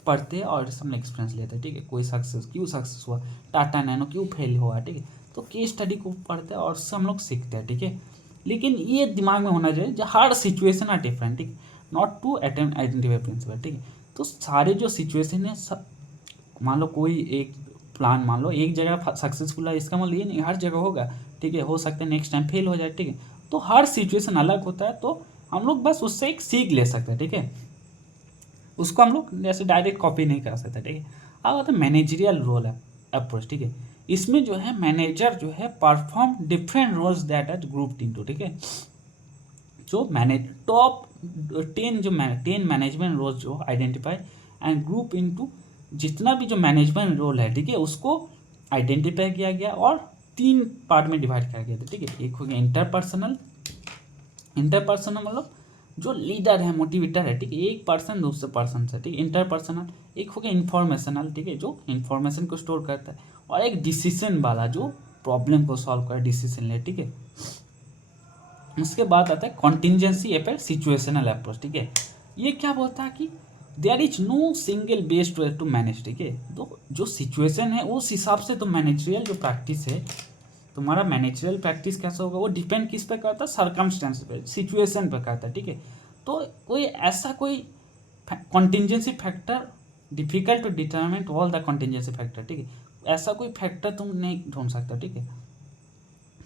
पढ़ते हैं और सब एक्सपीरियंस लेते हैं, ठीक है। कोई क्यों सक्सेस हुआ, टाटा नैनो क्यों फेल हुआ, ठीक है। तो केस स्टडी को पढ़ते हैं और उससे हम लोग सीखते हैं, ठीक है। लेकिन ये दिमाग में होना चाहिए, हर सिचुएशन आर डिफरेंट, ठीक है, नॉट टू आइडेंटिफाई प्रिंसिपल, ठीक है। तो सारे जो सिचुएशन है सब, मान लो कोई एक प्लान, मान लो एक जगह सक्सेसफुल है, इसका मतलब ये नहीं हर जगह होगा, ठीक है, हो सकता है नेक्स्ट टाइम फेल हो जाए, ठीक है। तो हर सिचुएशन अलग होता है, तो हम लोग बस उससे एक सीख ले सकते हैं, ठीक है। उसको हम लोग जैसे डायरेक्ट कॉपी नहीं कर सकते, ठीक है। अब आता है मैनेजरियल रोल है अप्रोच, ठीक है। इसमें जो है मैनेजर जो है perform different roles that are grouped into, ठीक है। जो मैनेज टॉप 10 मैनेजमेंट रोल्स जो आइडेंटिफाई एंड ग्रुप इनटू, जितना भी जो मैनेजमेंट रोल है, ठीक है, उसको आइडेंटिफाई किया गया और 3 पार्ट में डिवाइड किया गया था, ठीक है। एक हो गया इंटरपर्सनल, इंटरपर्सनल मतलब जो लीडर है, मोटिवेटर है, ठीक है, एक पर्सन दूसरे पर्सन से, ठीक है, इंटरपर्सनल। एक हो गया इंफॉर्मेशनल, ठीक है, जो इन्फॉर्मेशन को स्टोर करता है। और एक डिसीजन वाला जो प्रॉब्लम को सॉल्व कर डिसीजन ले, ठीक है। उसके बाद आता है कॉन्टिजेंसी एफ सिचुएशनल अप्रोच, ठीक है। ये क्या बोलता है कि there is no single best way to manage, ठीक है। तो जो सिचुएशन है उस हिसाब से तो मैनेजरियल जो प्रैक्टिस है, तुम्हारा मैनेजरियल प्रैक्टिस कैसा होगा वो डिपेंड किस पे करता है, सर्कमस्टेंस पे, सिचुएशन पे करता है, ठीक है। तो कोई ऐसा कोई contingency factor difficult to determine all the contingency factor, ठीक है। ऐसा कोई फैक्टर तुम नहीं ढूंढ सकते, ठीक है।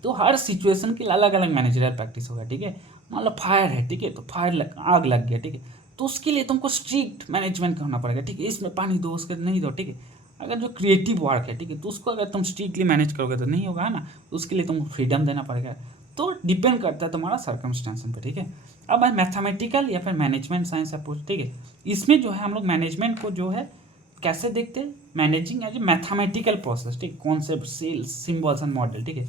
तो हर सिचुएशन की अलग अलग मैनेजरियल प्रैक्टिस होगा, ठीक है। मान लो फायर है, ठीक है, तो आग लग गया, ठीक है, तो उसके लिए तुमको स्ट्रिक्ट मैनेजमेंट करना पड़ेगा, ठीक है। इसमें पानी दो, उसके नहीं दो, ठीक है। अगर जो क्रिएटिव वर्क है, ठीक है, तो उसको अगर तुम स्ट्रिक्टली मैनेज करोगे तो नहीं होगा, है ना। तो उसके लिए तुमको फ्रीडम देना पड़ेगा। तो डिपेंड करता है तुम्हारा सर्कमस्टेंस पे, ठीक है। अब है मैथमेटिकल या फिर मैनेजमेंट साइंस अप्रोच, ठीक है। इसमें जो है हम लोग मैनेजमेंट को जो है कैसे देखते हैं, managing as a mathematical process, ठीक, concept, sales, symbols and model, ठीक है।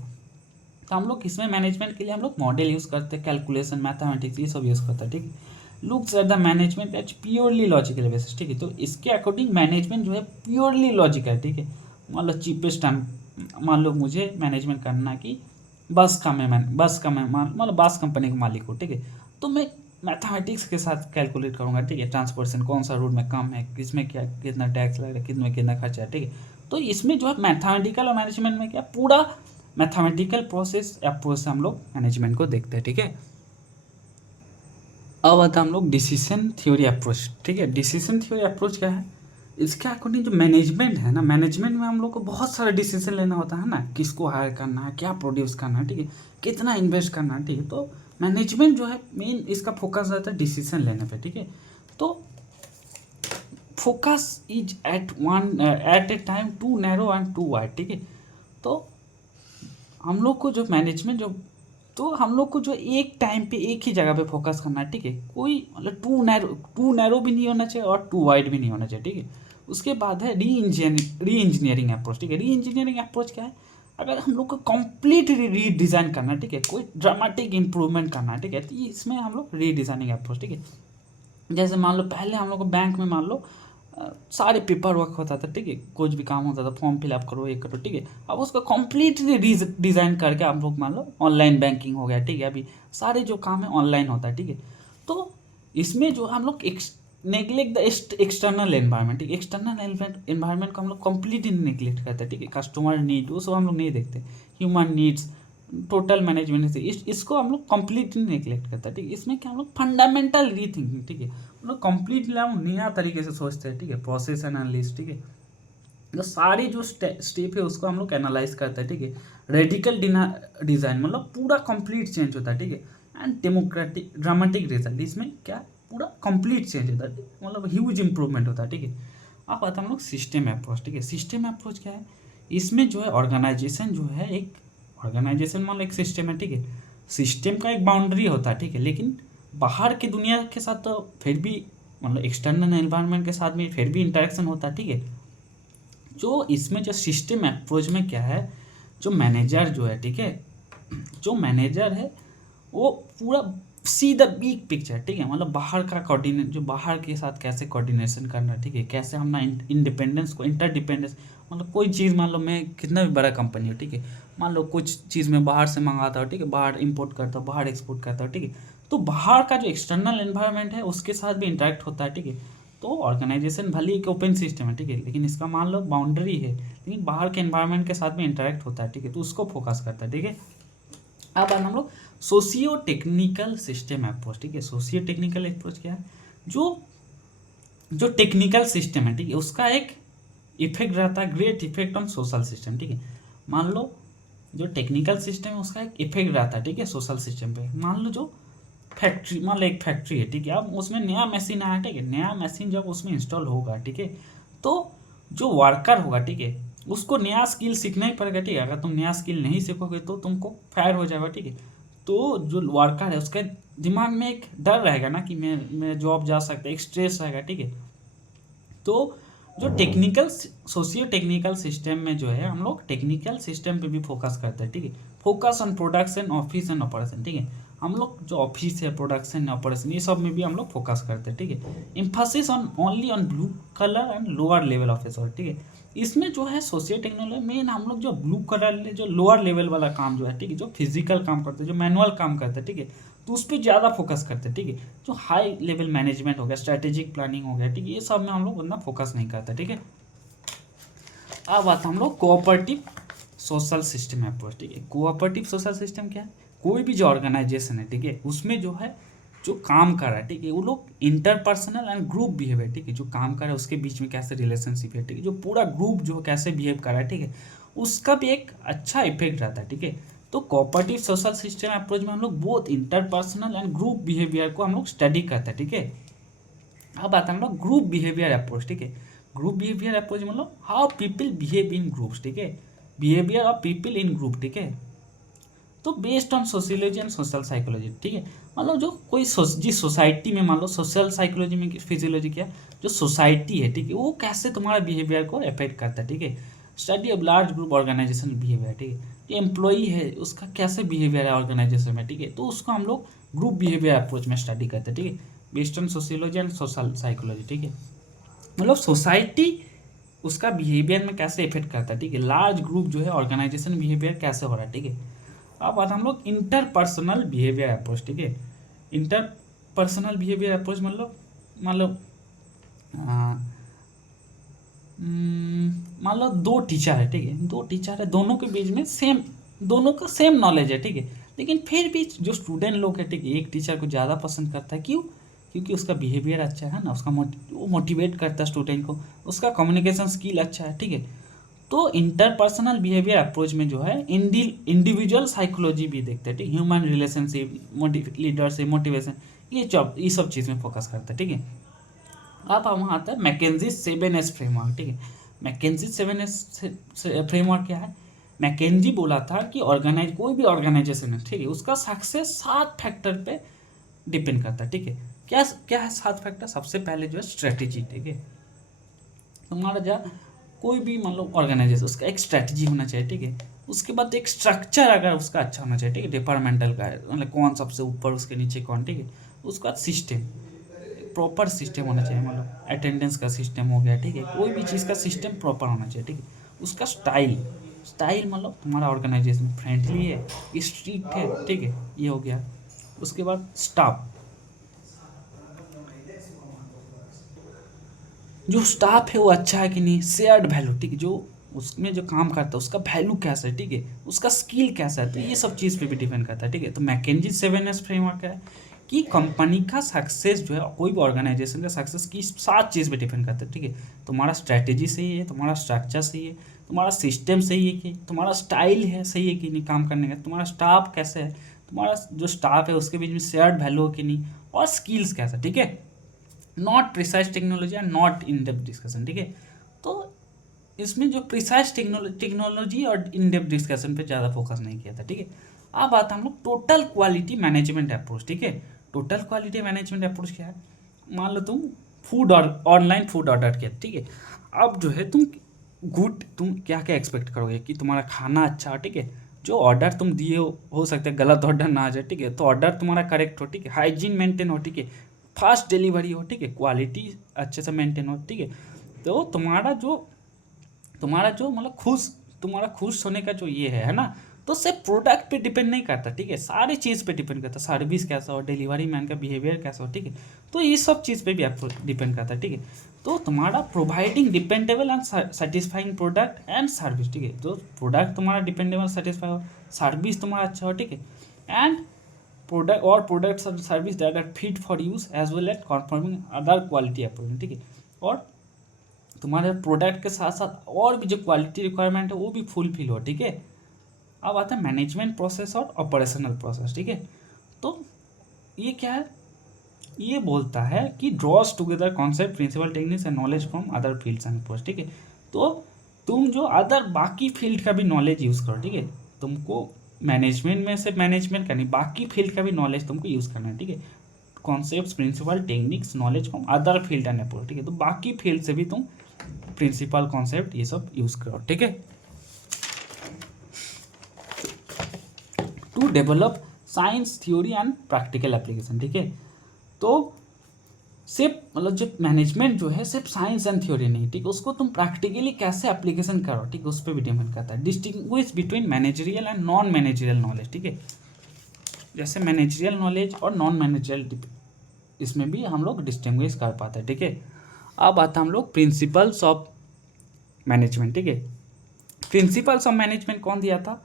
तो हम लोग इसमें मैनेजमेंट के लिए हम लोग मॉडल यूज़ करते हैं, कैलकुलेशन, मैथमेटिक्स, ये सब यूज़ करते हैं, ठीक है। Looks at the management as purely logical basis, ठीक है। तो इसके अकॉर्डिंग मैनेजमेंट जो है प्योरली लॉजिकल, ठीक है। मान लो चीपेस्ट टाइम, मान लो मुझे मैनेजमेंट करना है कि बस का मैं मान लो बस कंपनी का मालिक हूँ, ठीक है। तो मैं मैथमेटिक्स के साथ कैलकुलेट करूँगा, ठीक है। ट्रांसपोर्टेशन कौन सा रूट में कम है, किसमें क्या कितना टैक्स लग रहा है, कितने कितना खर्चा है, ठीक है। तो इसमें जो है मैथमेटिकल और मैनेजमेंट में क्या पूरा मैथमेटिकल प्रोसेस अप्रोच से हम लोग मैनेजमेंट को देखते हैं, ठीक है। अब आता हम लोग डिसीजन थ्योरी अप्रोच, ठीक है। डिसीजन थ्योरी अप्रोच क्या है, इसके अकॉर्डिंग जो मैनेजमेंट है ना, मैनेजमेंट में हम लोग को बहुत सारा डिसीजन लेना होता है ना, किसको हायर करना है, क्या प्रोड्यूस करना है, ठीक है, कितना इन्वेस्ट करना है, ठीक है। तो मैनेजमेंट जो है मेन इसका फोकस रहता है डिसीजन लेने पे, ठीक है। तो focus is at a time to narrow and to wide, ठीक है। तो हम लोग को जो मैनेजमेंट जो, तो हम लोग को जो एक टाइम पे एक ही जगह पे फोकस करना है, ठीक है। कोई मतलब टू नैरो भी नहीं होना चाहिए और टू वाइड भी नहीं होना चाहिए, ठीक है। उसके बाद है री इंजीनियरिंग अप्रोच, ठीक है। री इंजीनियरिंग अप्रोच क्या है, अगर हम लोग को कंप्लीट रीडिज़ाइन करना है, ठीक है, कोई ड्रामेटिक इंप्रूवमेंट करना है, ठीक है, तो इसमें हम लोग रीडिज़ाइनिंग अप्रोच, ठीक है। जैसे मान लो पहले हम लोग को बैंक में मान लो सारे पेपर वर्क होता था, ठीक है, कुछ भी काम होता था, फॉर्म फिलअप करो, ये करो, ठीक है। अब उसको कम्प्लीटली डिज़ाइन करके आप लोग मान लो ऑनलाइन बैंकिंग हो गया, ठीक है। अभी सारे जो काम है ऑनलाइन होता है, ठीक है। तो इसमें जो हम लोग नेग्लेक्ट द एक्सटर्नल एनवायरनमेंट, ठीक है। एक्सटर्नल एनवायरनमेंट को हम लोग कम्प्लीटली नेग्लेक्ट करते हैं, ठीक है। कस्टमर नीड वो सब हम लोग नहीं देखते, ह्यूमन नीड्स, टोटल मैनेजमेंट से इसको हम लोग कंप्लीटली नेग्लेक्ट करते हैं, ठीक है। इसमें क्या हम लोग फंडामेंटल रीथिंकिंग, ठीक है, हम लोग कंप्लीटली हम नया तरीके से सोचते हैं, ठीक है। प्रोसेस एनालिसिस, ठीक है। तो सारी जो स्टेप है उसको हम लोग एनालाइज करते हैं, ठीक है। रेडिकल डिज़ाइन मतलब पूरा कंप्लीट चेंज होता है, ठीक है। एंड डेमोक्रेटिक ड्रामेटिक रिजल्ट, इसमें क्या पूरा कंप्लीट चेंज होता है, मतलब ह्यूज इंप्रूवमेंट होता है, ठीक है। अब आता हम लोग सिस्टम अप्रोच, ठीक है। सिस्टम अप्रोच क्या है, इसमें जो है ऑर्गेनाइजेशन जो है एक ऑर्गेनाइजेशन मान लो एक सिस्टम है, ठीक है। सिस्टम का एक बाउंड्री होता है, ठीक है, लेकिन बाहर की दुनिया के साथ तो फिर भी मतलब एक्सटर्नल एनवायरनमेंट के साथ भी फिर भी इंटरेक्शन होता है, ठीक है। जो इसमें जो सिस्टम अप्रोच में क्या है, जो मैनेजर जो है, ठीक है, जो मैनेजर है वो पूरा सी द बिग पिक्चर, ठीक है। मतलब बाहर का कोऑर्डिनेट, जो बाहर के साथ कैसे कोऑर्डिनेशन करना है, ठीक है, कैसे हम ना इंडिपेंडेंस को इंटरडिपेंडेंस, मतलब कोई चीज़ मान लो मैं कितना भी बड़ा कंपनी हो, ठीक है, मान लो कुछ चीज़ मैं बाहर से मंगाता हूँ, ठीक है, बाहर इंपोर्ट करता हूँ, बाहर एक्सपोर्ट करता हूँ, ठीक है। तो बाहर का जो एक्सटर्नल एनवायरनमेंट है उसके साथ भी इंटरेक्ट होता है, ठीक है। तो ऑर्गेनाइजेशन भले एक ओपन सिस्टम है, ठीक है, लेकिन इसका मान लो बाउंड्री है, लेकिन बाहर के एनवायरनमेंट के साथ भी इंटरेक्ट होता है, ठीक है, तो उसको फोकस करता है, ठीक है। अब हम लोग सोशियो टेक्निकल सिस्टम अप्रोच, ठीक है। सोशियो टेक्निकल अप्रोच क्या है, जो जो टेक्निकल सिस्टम है, ठीक है, उसका एक इफेक्ट रहता है, great effect on social system, ठीक है। मान लो जो टेक्निकल सिस्टम है उसका एक इफेक्ट रहता है, ठीक है, सोशल सिस्टम पे। मान लो जो फैक्ट्री, मान लो एक फैक्ट्री है, ठीक है, अब उसमें नया मशीन आया, ठीक है, नया मशीन जब उसमें इंस्टॉल होगा, ठीक है, तो जो वर्कर होगा, ठीक है, उसको नया स्किल सीखना ही पड़ेगा, ठीक है। अगर तुम नया स्किल नहीं सीखोगे तो तुमको फायर हो जाएगा, ठीक है। तो जो वर्कर है उसके दिमाग में एक डर रहेगा ना कि मैं जॉब जा सकता है, एक स्ट्रेस रहेगा, ठीक है। तो जो टेक्निकल सोशियो टेक्निकल सिस्टम में जो है हम लोग टेक्निकल सिस्टम पे भी फोकस करते हैं, ठीक है। Focus on production, office and operation, ठीक है। हम लोग जो ऑफिस है, प्रोडक्शन, ऑपरेशन, ये सब में भी हम लोग फोकस करते हैं, ठीक है। Emphasis on only on blue colour and lower level officer, ठीक है। इसमें जो है सोशियो टेक्नोलॉजी मेन हम लोग जो ब्लू कलर जो लोअर लेवल वाला काम जो है, ठीक है, जो फिजिकल काम करते हैं, जो मैनुअल काम करते हैं, ठीक है, तो उस पर ज़्यादा फोकस करते हैं, ठीक है। जो हाई लेवल मैनेजमेंट हो गया, स्ट्रेटेजिक प्लानिंग हो गया, ठीक है, ये सब में हम लोग उतना फोकस नहीं करते, ठीक है। अब आता हम लोग कोऑपरेटिव सोशल सिस्टम अप्रोच, ठीक है। कोऑपरेटिव सोशल सिस्टम क्या है? कोई भी जो ऑर्गेनाइजेशन है, ठीक है, उसमें जो है जो काम कर रहा है, ठीक है, वो लोग इंटरपर्सनल एंड ग्रुप बिहेवियर, ठीक है, जो काम कर रहा है उसके बीच में कैसे रिलेशनशिप है, ठीक है, जो पूरा ग्रुप जो कैसे बिहेव कर रहा है, ठीक है, उसका भी एक अच्छा इफेक्ट रहता है, ठीक है। तो कोऑपरेटिव सोशल सिस्टम अप्रोच में हम लोग both interpersonal and group behaviour को हम लोग स्टडी करते हैं, ठीक है। अब आता है हम लोग ग्रुप बिहेवियर अप्रोच, ठीक है। ग्रुप बिहेवियर अप्रोच मतलब how people behave in groups, ठीक है, behaviour of people in group, ठीक है। तो based on sociology and social psychology, ठीक है, मतलब जो कोई जिस सोसाइटी में, मान लो सोशल साइकोलॉजी में फिजियोलॉजी क्या, जो सोसाइटी है, ठीक है, वो कैसे तुम्हारा बिहेवियर को अफेक्ट करता है, ठीक है। Study of large group organisation behaviour, ठीक है, जो एम्प्लॉई है उसका कैसे बिहेवियर है ऑर्गेनाइजेशन में, ठीक है, तो उसको हम लोग ग्रुप बिहेवियर अप्रोच में स्टडी करते हैं, ठीक है, based on sociology and social psychology, ठीक है। मतलब सोसाइटी उसका बिहेवियर में कैसे इफेक्ट करता है, ठीक है, लार्ज ग्रुप जो है ऑर्गेनाइजेशन बिहेवियर कैसे हो रहा है, ठीक है। अब बात हम लोग इंटरपर्सनल बिहेवियर अप्रोच, ठीक है। इंटरपर्सनल बिहेवियर अप्रोच मतलब मान लो दो टीचर है, ठीक है, दो टीचर है, दोनों के बीच में दोनों का सेम नॉलेज है, ठीक है, लेकिन फिर भी जो स्टूडेंट लोग है, ठीक है, एक टीचर को ज़्यादा पसंद करता है, क्यों? क्योंकि उसका बिहेवियर अच्छा है ना, उसका वो मोटिवेट करता है स्टूडेंट को, उसका कम्युनिकेशन स्किल अच्छा है, ठीक है। तो इंटरपर्सनल बिहेवियर अप्रोच में जो है इंडिविजुअल साइकोलॉजी भी देखते हैं, ठीक, ह्यूमन रिलेशनशिप, लीडरशिप, मोटिवेशन, ये सब चीज़ में फोकस करता है, ठीक है। अब वहाँ आता है मैकेंजी 7S फ्रेमवर्क, ठीक है। मैकेंजी 7S फ्रेमवर्क क्या है? मैकेंजी बोला था कि कोई भी ऑर्गेनाइजेशन है, ठीक है, उसका सक्सेस 7 फैक्टर पे डिपेंड करता है, ठीक है। क्या क्या है 7 फैक्टर? सबसे पहले जो है स्ट्रेटेजी, ठीक है, तुम्हारा जो कोई भी मान लो ऑर्गेनाइजेशन, उसका एक स्ट्रेटजी होना चाहिए, ठीक है। उसके बाद एक स्ट्रक्चर अगर उसका अच्छा होना चाहिए, ठीक है, डिपार्टमेंटल का है, मतलब कौन सबसे ऊपर, उसके नीचे कौन, ठीक है। उसके बाद सिस्टम, प्रॉपर सिस्टम होना चाहिए, मतलब अटेंडेंस का सिस्टम हो गया, ठीक है, कोई भी चीज़ का सिस्टम प्रॉपर होना चाहिए, ठीक है। उसका स्टाइल मतलब तुम्हारा ऑर्गेनाइजेशन फ्रेंडली है, स्ट्रिक्ट है, ठीक है, ये हो गया। उसके बाद स्टाफ, जो स्टाफ है वो अच्छा है कि नहीं, शेयर्ड वैल्यू, ठीक है, जो उसमें जो काम करता है उसका वैल्यू कैसा है, ठीक है, उसका स्किल कैसा है, तो ये सब चीज़ पे भी डिपेंड करता है, ठीक है। तो मैकेंजी 7S फ्रेमवर्क है कि कंपनी का सक्सेस जो है, कोई भी ऑर्गेनाइजेशन का सक्सेस की 7 चीज़ पे डिपेंड करता है, ठीक है। तुम्हारा स्ट्रैटेजी सही है, तुम्हारा स्ट्रक्चर सही है, तुम्हारा सिस्टम सही है कि, तुम्हारा स्टाइल है सही है कि नहीं काम करने का, तुम्हारा स्टाफ कैसे है, तुम्हारा जो स्टाफ है उसके बीच में शेयर्ड वैल्यू है कि नहीं, और स्किल्स कैसा, ठीक है। Not precise technology and not in depth discussion, ठीक है। तो इसमें जो प्रिसाइज टेक्नोलॉजी और इन डेप्थ डिस्कशन पे ज़्यादा फोकस नहीं किया था, ठीक है। अब आता हम लोग टोटल क्वालिटी मैनेजमेंट अप्रोच, ठीक है। टोटल क्वालिटी मैनेजमेंट अप्रोच क्या है? मान लो तुम ऑनलाइन फूड ऑर्डर किया, ठीक है। अब जो है तुम क्या क्या एक्सपेक्ट करोगे कि तुम्हारा खाना अच्छा हो, ठीक है, जो ऑर्डर तुम दिए हो सकता है गलत ऑर्डर ना आ जाए, ठीक है, तो ऑर्डर तुम्हारा करेक्ट हो, ठीक है, हाइजीन मेंटेन हो, ठीक है, फास्ट डिलीवरी हो, ठीक है, क्वालिटी अच्छे से मेंटेन हो, ठीक है। तो तुम्हारा जो मतलब तुम्हारा खुश होने का जो ये है ना, तो सिर्फ प्रोडक्ट पे डिपेंड नहीं करता, ठीक है, सारी चीज़ पे डिपेंड करता, सर्विस कैसा हो, डिलीवरी मैन का बिहेवियर कैसा हो, ठीक है, तो ये सब चीज़ पे भी आपको डिपेंड करता है, ठीक है। तो तुम्हारा providing dependable and satisfying product and service, ठीक है, तो प्रोडक्ट तुम्हारा डिपेंडेबल सेटिस्फाई हो, सर्विस तुम्हारा अच्छा हो, ठीक है, एंड प्रोडक्ट्स और service that are fit for use as well as conforming other quality approach, ठीक है। और तुम्हारे प्रोडक्ट के साथ साथ और भी जो क्वालिटी रिक्वायरमेंट है वो भी फुलफिल हो, ठीक है। अब आता है मैनेजमेंट प्रोसेस और ऑपरेशनल प्रोसेस, ठीक है। तो ये क्या है? ये बोलता है कि draws together concept, principle, techniques and knowledge from other fields and approach, ठीक है। तो तुम जो अदर बाकी फील्ड का भी नॉलेज यूज़ करो, ठीक है, तुमको मैनेजमेंट में से मैनेजमेंट करनी, बाकी फील्ड का भी नॉलेज तुमको यूज़ करना है, ठीक है। Concept, principle, techniques, knowledge from other field and approach, ठीक है, तो बाकी फील्ड से भी तुम प्रिंसिपल, कॉन्सेप्ट ये सब यूज़ करो, ठीक है, to develop science, theory and practical application, ठीक है। तो सिर्फ मतलब जो मैनेजमेंट जो है सिर्फ साइंस एंड थ्योरी नहीं, ठीक है, उसको तुम प्रैक्टिकली कैसे एप्लीकेशन करो, ठीक है, उस पर भी डिपेंड करता है। Distinguish between managerial and non managerial knowledge, ठीक है। जैसे मैनेजरियल नॉलेज और नॉन मैनेजरियल, इसमें भी हम लोग डिस्टिंग्विश कर पाते हैं, ठीक है। अब आता हम लोग प्रिंसिपल्स ऑफ मैनेजमेंट, ठीक है। प्रिंसिपल्स ऑफ मैनेजमेंट कौन दिया था?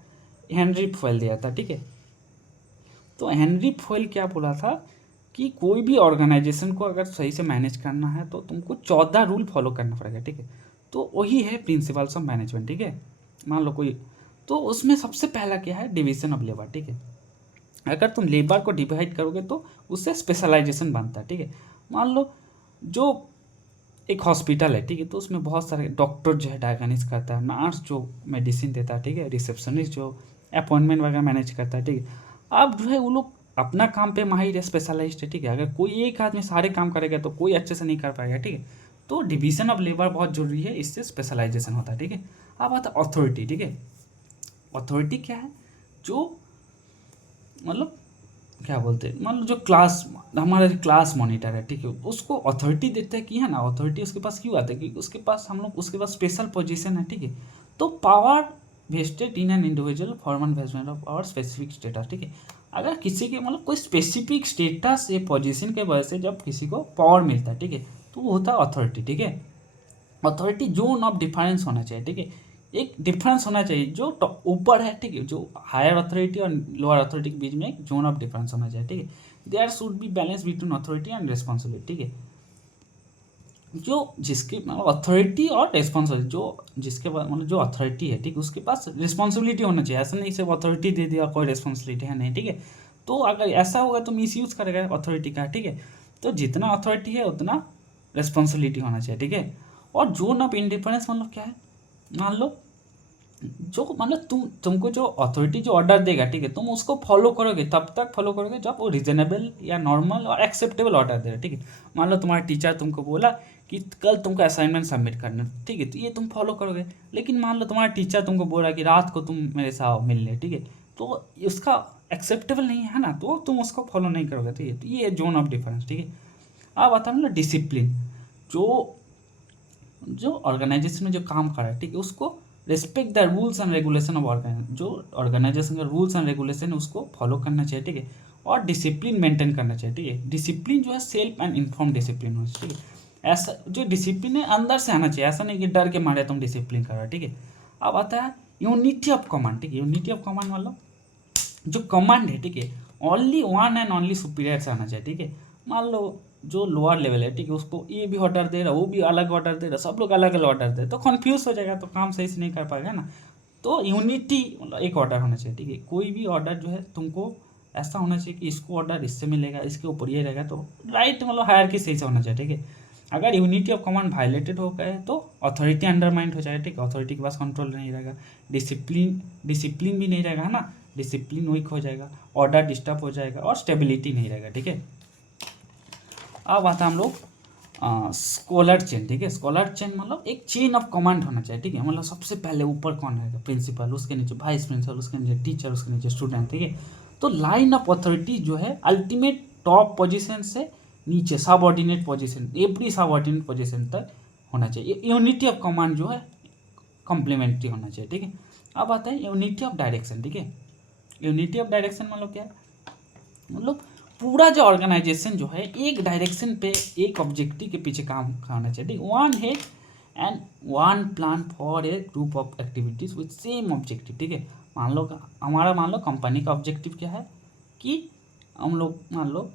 हेनरी फॉयल दिया था, ठीक है। तो हेनरी फॉयल क्या बोला था कि कोई भी ऑर्गेनाइजेशन को अगर सही से मैनेज करना है तो तुमको 14 रूल फॉलो करना पड़ेगा, ठीक है। तो वही है प्रिंसिपल्स ऑफ मैनेजमेंट, ठीक है। मान लो कोई, तो उसमें सबसे पहला क्या है? डिवीजन ऑफ लेबर, ठीक है। अगर तुम लेबर को डिवाइड करोगे तो उससे स्पेशलाइजेशन बनता है, ठीक है। मान लो जो एक हॉस्पिटल है, ठीक है, तो उसमें बहुत सारे डॉक्टर जो है डायग्नोसिस करता है, नर्स जो मेडिसिन देता है, ठीक है, रिसेप्शनिस्ट जो अपॉइंटमेंट वगैरह मैनेज करता है, ठीक है। अब जो है वो लोग अपना काम पे माहिर है, स्पेशलाइज्ड है, ठीक है। अगर कोई एक आदमी सारे काम करेगा तो कोई अच्छे से नहीं कर पाएगा, ठीक है। तो डिवीजन ऑफ लेबर बहुत जरूरी है, इससे स्पेशलाइजेशन होता है, ठीक है। अब आता है अथॉरिटी, ठीक है। अथॉरिटी क्या है? जो मतलब क्या बोलते हैं, मान लो जो क्लास, हमारा क्लास मॉनिटर है, ठीक है, उसको अथॉरिटी देते हैं कि है ना, अथॉरिटी उसके पास क्यों आता है कि उसके पास हम लोग उसके पास स्पेशल पोजीशन है, ठीक है। तो power vested in an individual for investment of power specific status, ठीक है। अगर किसी के मतलब कोई स्पेसिफिक स्टेटस या पोजीशन के वजह से जब किसी को पावर मिलता है, ठीक है, तो वो होता है अथॉरिटी, ठीक है। अथॉरिटी जोन ऑफ डिफरेंस होना चाहिए, ठीक है। एक डिफरेंस होना चाहिए जो ऊपर है, ठीक है, जो हायर अथॉरिटी और लोअर अथॉरिटी के बीच में एक जोन ऑफ डिफरेंस होना चाहिए, ठीक है। There should be balance between authority and responsibility, ठीक है। जो जिसके मतलब अथॉरिटी और रिस्पॉन्सिबिलिटी, जो जिसके पास मतलब जो अथॉरिटी है, ठीक है, उसके पास रिस्पॉन्सिबिलिटी होना चाहिए। ऐसा नहीं सिर्फ अथॉरिटी दे दिया कोई रिस्पॉन्सिबिलिटी है नहीं, ठीक है। तो अगर ऐसा होगा तो मिसयूज करेगा अथॉरिटी का, ठीक है। तो जितना अथॉरिटी है उतना रिस्पॉन्सिबिलिटी होना चाहिए, ठीक है। और जोन ऑफ इंडिफरेंस मतलब क्या है? मान लो जो मतलब तुमको जो अथॉरिटी जो ऑर्डर देगा, ठीक है, तुम उसको फॉलो करोगे, तब तक फॉलो करोगे जब वो रिजनेबल या नॉर्मल और एक्सेप्टेबल ऑर्डर दे रहा है, ठीक है। मान लो तुम्हारा टीचर तुमको बोला कि कल तुमको असाइनमेंट सबमिट करना है, ठीक है, तो ये तुम फॉलो करोगे। लेकिन मान लो तुम्हारा टीचर तुमको बोल रहा है कि रात को तुम मेरे साथ मिल ले, ठीक है, तो उसका एक्सेप्टेबल नहीं है ना, तो तुम उसको फॉलो नहीं करोगे, ठीक है। तो ये जोन ऑफ डिफरेंस, ठीक है। अब आता है ना डिसिप्लिन, जो जो ऑर्गेनाइजेशन में जो काम कर रहा है, ठीक है, उसको respect the rules and regulation of organisation, जो ऑर्गेनाइजेशन का रूल्स एंड रेगुलेशन है उसको फॉलो करना चाहिए, ठीक है। और डिसिप्लिन मेंटेन करना चाहिए, ठीक है। डिसिप्लिन जो है सेल्फ एंड इन्फॉर्म डिसिप्लिन होना चाहिए, ठीक है। ऐसा जो डिसिप्लिन है अंदर से आना चाहिए, ऐसा नहीं कि डर के मारे तुम डिसिप्लिन कर रहा है, ठीक है। अब आता है यूनिटी ऑफ कमांड, ठीक है। यूनिटी ऑफ कमांड मतलब जो कमांड है, ठीक है, only one and only superior से आना चाहिए, ठीक है। मान लो जो लोअर लेवल है, ठीक है, उसको ये भी ऑर्डर दे रहा, वो भी अलग ऑर्डर दे रहा, सब लोग अलग अलग ऑर्डर दे, तो कन्फ्यूज हो जाएगा, तो काम सही से नहीं कर पाएगा ना। तो यूनिटी मतलब एक ऑर्डर होना चाहिए, ठीक है। कोई भी ऑर्डर जो है तुमको ऐसा होना चाहिए कि इसको ऑर्डर इससे मिलेगा, इसके ऊपर ये रहेगा, तो राइट मतलब हायरार्की सही से होना चाहिए, ठीक है। अगर यूनिटी ऑफ कमांड वायलेटेड हो गए तो अथॉरिटी अंडरमाइंड हो जाएगा, ठीक है। अथॉरिटी के पास कंट्रोल नहीं रहेगा, डिसिप्लिन डिसिप्लिन भी नहीं रहेगा, है ना, डिसिप्लिन वीक हो जाएगा, ऑर्डर डिस्टर्ब हो जाएगा और स्टेबिलिटी नहीं रहेगा, ठीक है। अब आता हम लोग स्कॉलर चेन, ठीक है। स्कॉलर चेन मतलब एक चेन ऑफ कमांड होना चाहिए, ठीक है। मतलब सबसे पहले ऊपर कौन रहेगा? प्रिंसिपल, उसके नीचे वाइस प्रिंसिपल, उसके नीचे टीचर, उसके नीचे स्टूडेंट, ठीक है। तो लाइन ऑफ अथॉरिटी जो है अल्टीमेट टॉप पोजीशन से नीचे subordinate position, every subordinate position तक होना चाहिए। यूनिटी ऑफ कमांड जो है कॉम्प्लीमेंट्री होना चाहिए, ठीक है। अब आता है यूनिटी ऑफ डायरेक्शन, ठीक है। यूनिटी ऑफ डायरेक्शन मतलब क्या है? मतलब पूरा जो ऑर्गेनाइजेशन जो है एक डायरेक्शन पे एक ऑब्जेक्टिव के पीछे काम करना चाहिए, ठीक। One head and one plan for a group of activities with same objective, ठीक है। मान लो कंपनी का ऑब्जेक्टिव क्या है कि हम लोग मान लो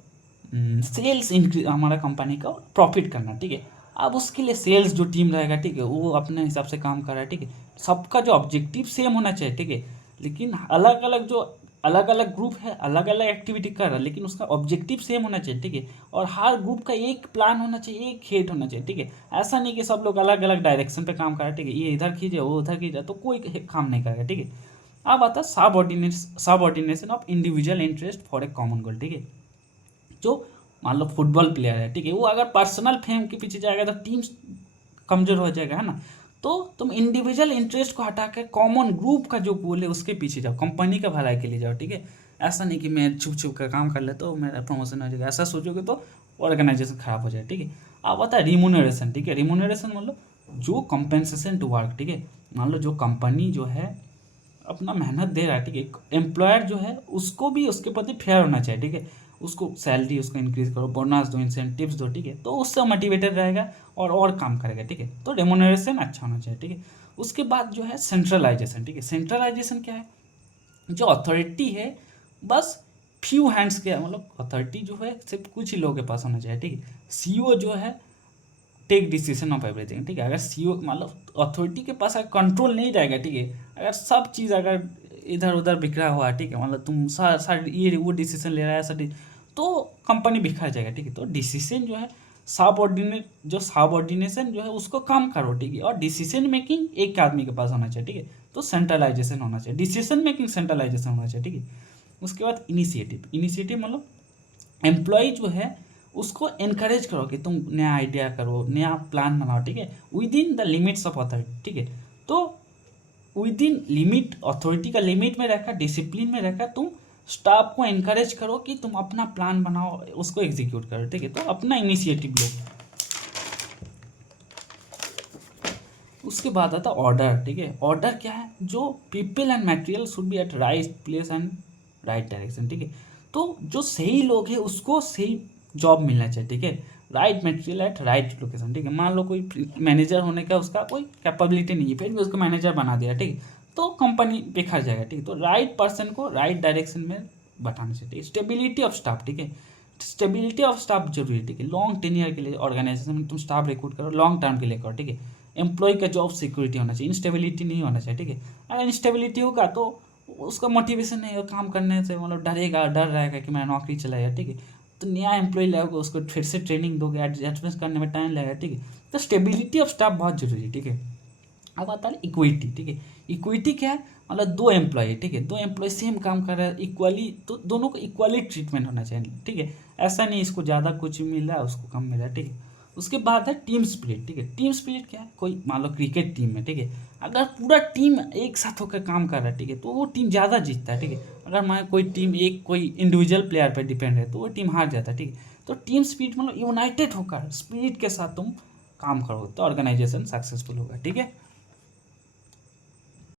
सेल्स इंक्रीज, हमारा कंपनी का प्रॉफिट करना, ठीक है। अब उसके लिए सेल्स जो टीम रहेगा, ठीक है, वो अपने हिसाब से काम कर रहा है, ठीक है। सबका जो ऑब्जेक्टिव सेम होना चाहिए, ठीक है। लेकिन अलग अलग जो अलग अलग ग्रुप है अलग अलग एक्टिविटी कर रहा है, लेकिन उसका ऑब्जेक्टिव सेम होना चाहिए, ठीक है। और हर ग्रुप का एक प्लान होना चाहिए, एक हेड होना चाहिए, ठीक है। ऐसा नहीं कि सब लोग अलग अलग डायरेक्शन पे काम कर रहे हैं, ठीक है, ये इधर खींचे वो उधर खींचे तो कोई काम नहीं करेगा, ठीक है। अब आता है subordination of individual interest for a common goal, ठीक है। जो मान लो फुटबॉल प्लेयर है, ठीक है, वो अगर पर्सनल फेम के पीछे जाएगा तो टीम कमजोर हो जाएगा, है ना। तो तुम इंडिविजुअल इंटरेस्ट को हटा के कॉमन ग्रुप का जो गोल है उसके पीछे जाओ, कंपनी का भलाई के लिए जाओ, ठीक है। ऐसा नहीं कि मैं छुप छुप कर काम कर ले तो मेरा प्रमोशन हो जाएगा, ऐसा सोचोगे तो ऑर्गेनाइजेशन खराब हो जाए, ठीक है। अब आता है रिमूनरेशन, ठीक है। रिमूनरेशन मतलब जो कंपेंसेशन टू वर्क, ठीक है। मान लो जो कंपनी जो है अपना मेहनत दे रहा है, ठीक है, एम्प्लॉयर जो है उसको भी उसके प्रति फेयर होना चाहिए, ठीक है, उसको सैलरी उसको इंक्रीज करो, बोनस दो, इंसेंटिव्स दो, ठीक है, तो उससे मोटिवेटेड रहेगा और काम करेगा, ठीक है, तो रेमुनरेशन अच्छा होना चाहिए, ठीक है। उसके बाद जो है सेंट्रलाइजेशन, ठीक है, सेंट्रलाइजेशन क्या है, जो अथॉरिटी है बस फ्यू हैंड्स के, मतलब अथॉरिटी जो है सिर्फ कुछ ही लोगों के पास होना चाहिए, ठीक है। सीईओ जो है टेक डिसीजन ऑफ एवरीथिंग, ठीक है, अगर सीईओ मतलब अथॉरिटी के पास अगर कंट्रोल नहीं रहेगा, ठीक है, अगर सब चीज़ अगर इधर उधर बिखरा हुआ है, ठीक है, मतलब तुम ये वो डिसीजन ले रहा है सर, तो कंपनी बिखर जाएगा, ठीक है। तो डिसीजन जो है सबऑर्डिनेशन जो है उसको कम करो, ठीक है, और डिसीजन मेकिंग एक आदमी के पास होना चाहिए, ठीक है, तो सेंट्रलाइजेशन होना चाहिए, डिसीजन मेकिंग सेंट्रलाइजेशन होना चाहिए, ठीक है। उसके बाद इनिशिएटिव मतलब एम्प्लॉय जो है उसको इनकरेज करो कि तुम नया आइडिया करो, नया प्लान बनाओ, ठीक है, with in the limits of authority, ठीक है। तो विद इन लिमिट, अथॉरिटी का लिमिट में रहकर, डिसिप्लिन में रहकर तुम स्टाफ को इनकरेज करो कि तुम अपना प्लान बनाओ, उसको एग्जीक्यूट करो, ठीक है, तो अपना इनिशिएटिव लो। उसके बाद आता ऑर्डर, ठीक है, ऑर्डर क्या है, जो people and material should be at right place and right direction, ठीक है, तो जो सही लोग हैं उसको सही जॉब मिलना चाहिए, ठीक है, right material at right location, ठीक है। मान लो कोई मैनेजर होने का उसका कोई कैपेबिलिटी नहीं है, फिर भी उसको मैनेजर बना दिया, ठीक है, तो कंपनी बिखर जाएगा, ठीक है, तो राइट पर्सन को राइट डायरेक्शन में बैठाना चाहिए। स्टेबिलिटी ऑफ स्टाफ, ठीक है, स्टेबिलिटी ऑफ स्टाफ जरूरी है, ठीक है, लॉन्ग टेन्योर के लिए ऑर्गेनाइजेशन में तुम स्टाफ रिक्रूट करो, लॉन्ग टर्म के लिए करो, ठीक है। एम्प्लॉय का जॉब सिक्योरिटी होना चाहिए, इंस्टेबिलिटी नहीं होना चाहिए, ठीक है। अगर इंस्टेबिलिटी होगा तो उसका मोटिवेशन नहीं होगा काम करने से, मतलब डरेगा, डर रहेगा कि मेरा नौकरी चला जाए, ठीक है, तो नया एम्प्लॉय लाओगे उसको फिर से ट्रेनिंग दोगे, एडजस्ट करने में टाइम लगेगा, ठीक है, तो स्टेबिलिटी ऑफ स्टाफ बहुत जरूरी है, ठीक है। अब आता है इक्विटी, ठीक है, इक्विटी क्या है, मतलब दो एम्प्लॉय है, ठीक है, दो एम्प्लॉय सेम काम कर रहा है इक्वली, तो दोनों को इक्वली ट्रीटमेंट होना चाहिए, ठीक है, ऐसा नहीं इसको ज़्यादा कुछ मिल रहा है उसको कम मिल रहा है, ठीक है। उसके बाद है टीम स्पिरिट, ठीक है, टीम स्पिरिट क्या है, कोई मान लो क्रिकेट टीम है, ठीक है, अगर पूरा टीम एक साथ होकर काम कर रहा है, ठीक है, तो वो टीम ज़्यादा जीतता है, ठीक है। अगर मान कोई टीम एक कोई इंडिविजुअल प्लेयर पर डिपेंड है तो वो टीम हार जाता है, ठीक है। तो टीम स्पिरिट मतलब यूनाइटेड होकर स्पिरिट के साथ तुम काम करो तो ऑर्गेनाइजेशन सक्सेसफुल होगा, ठीक है।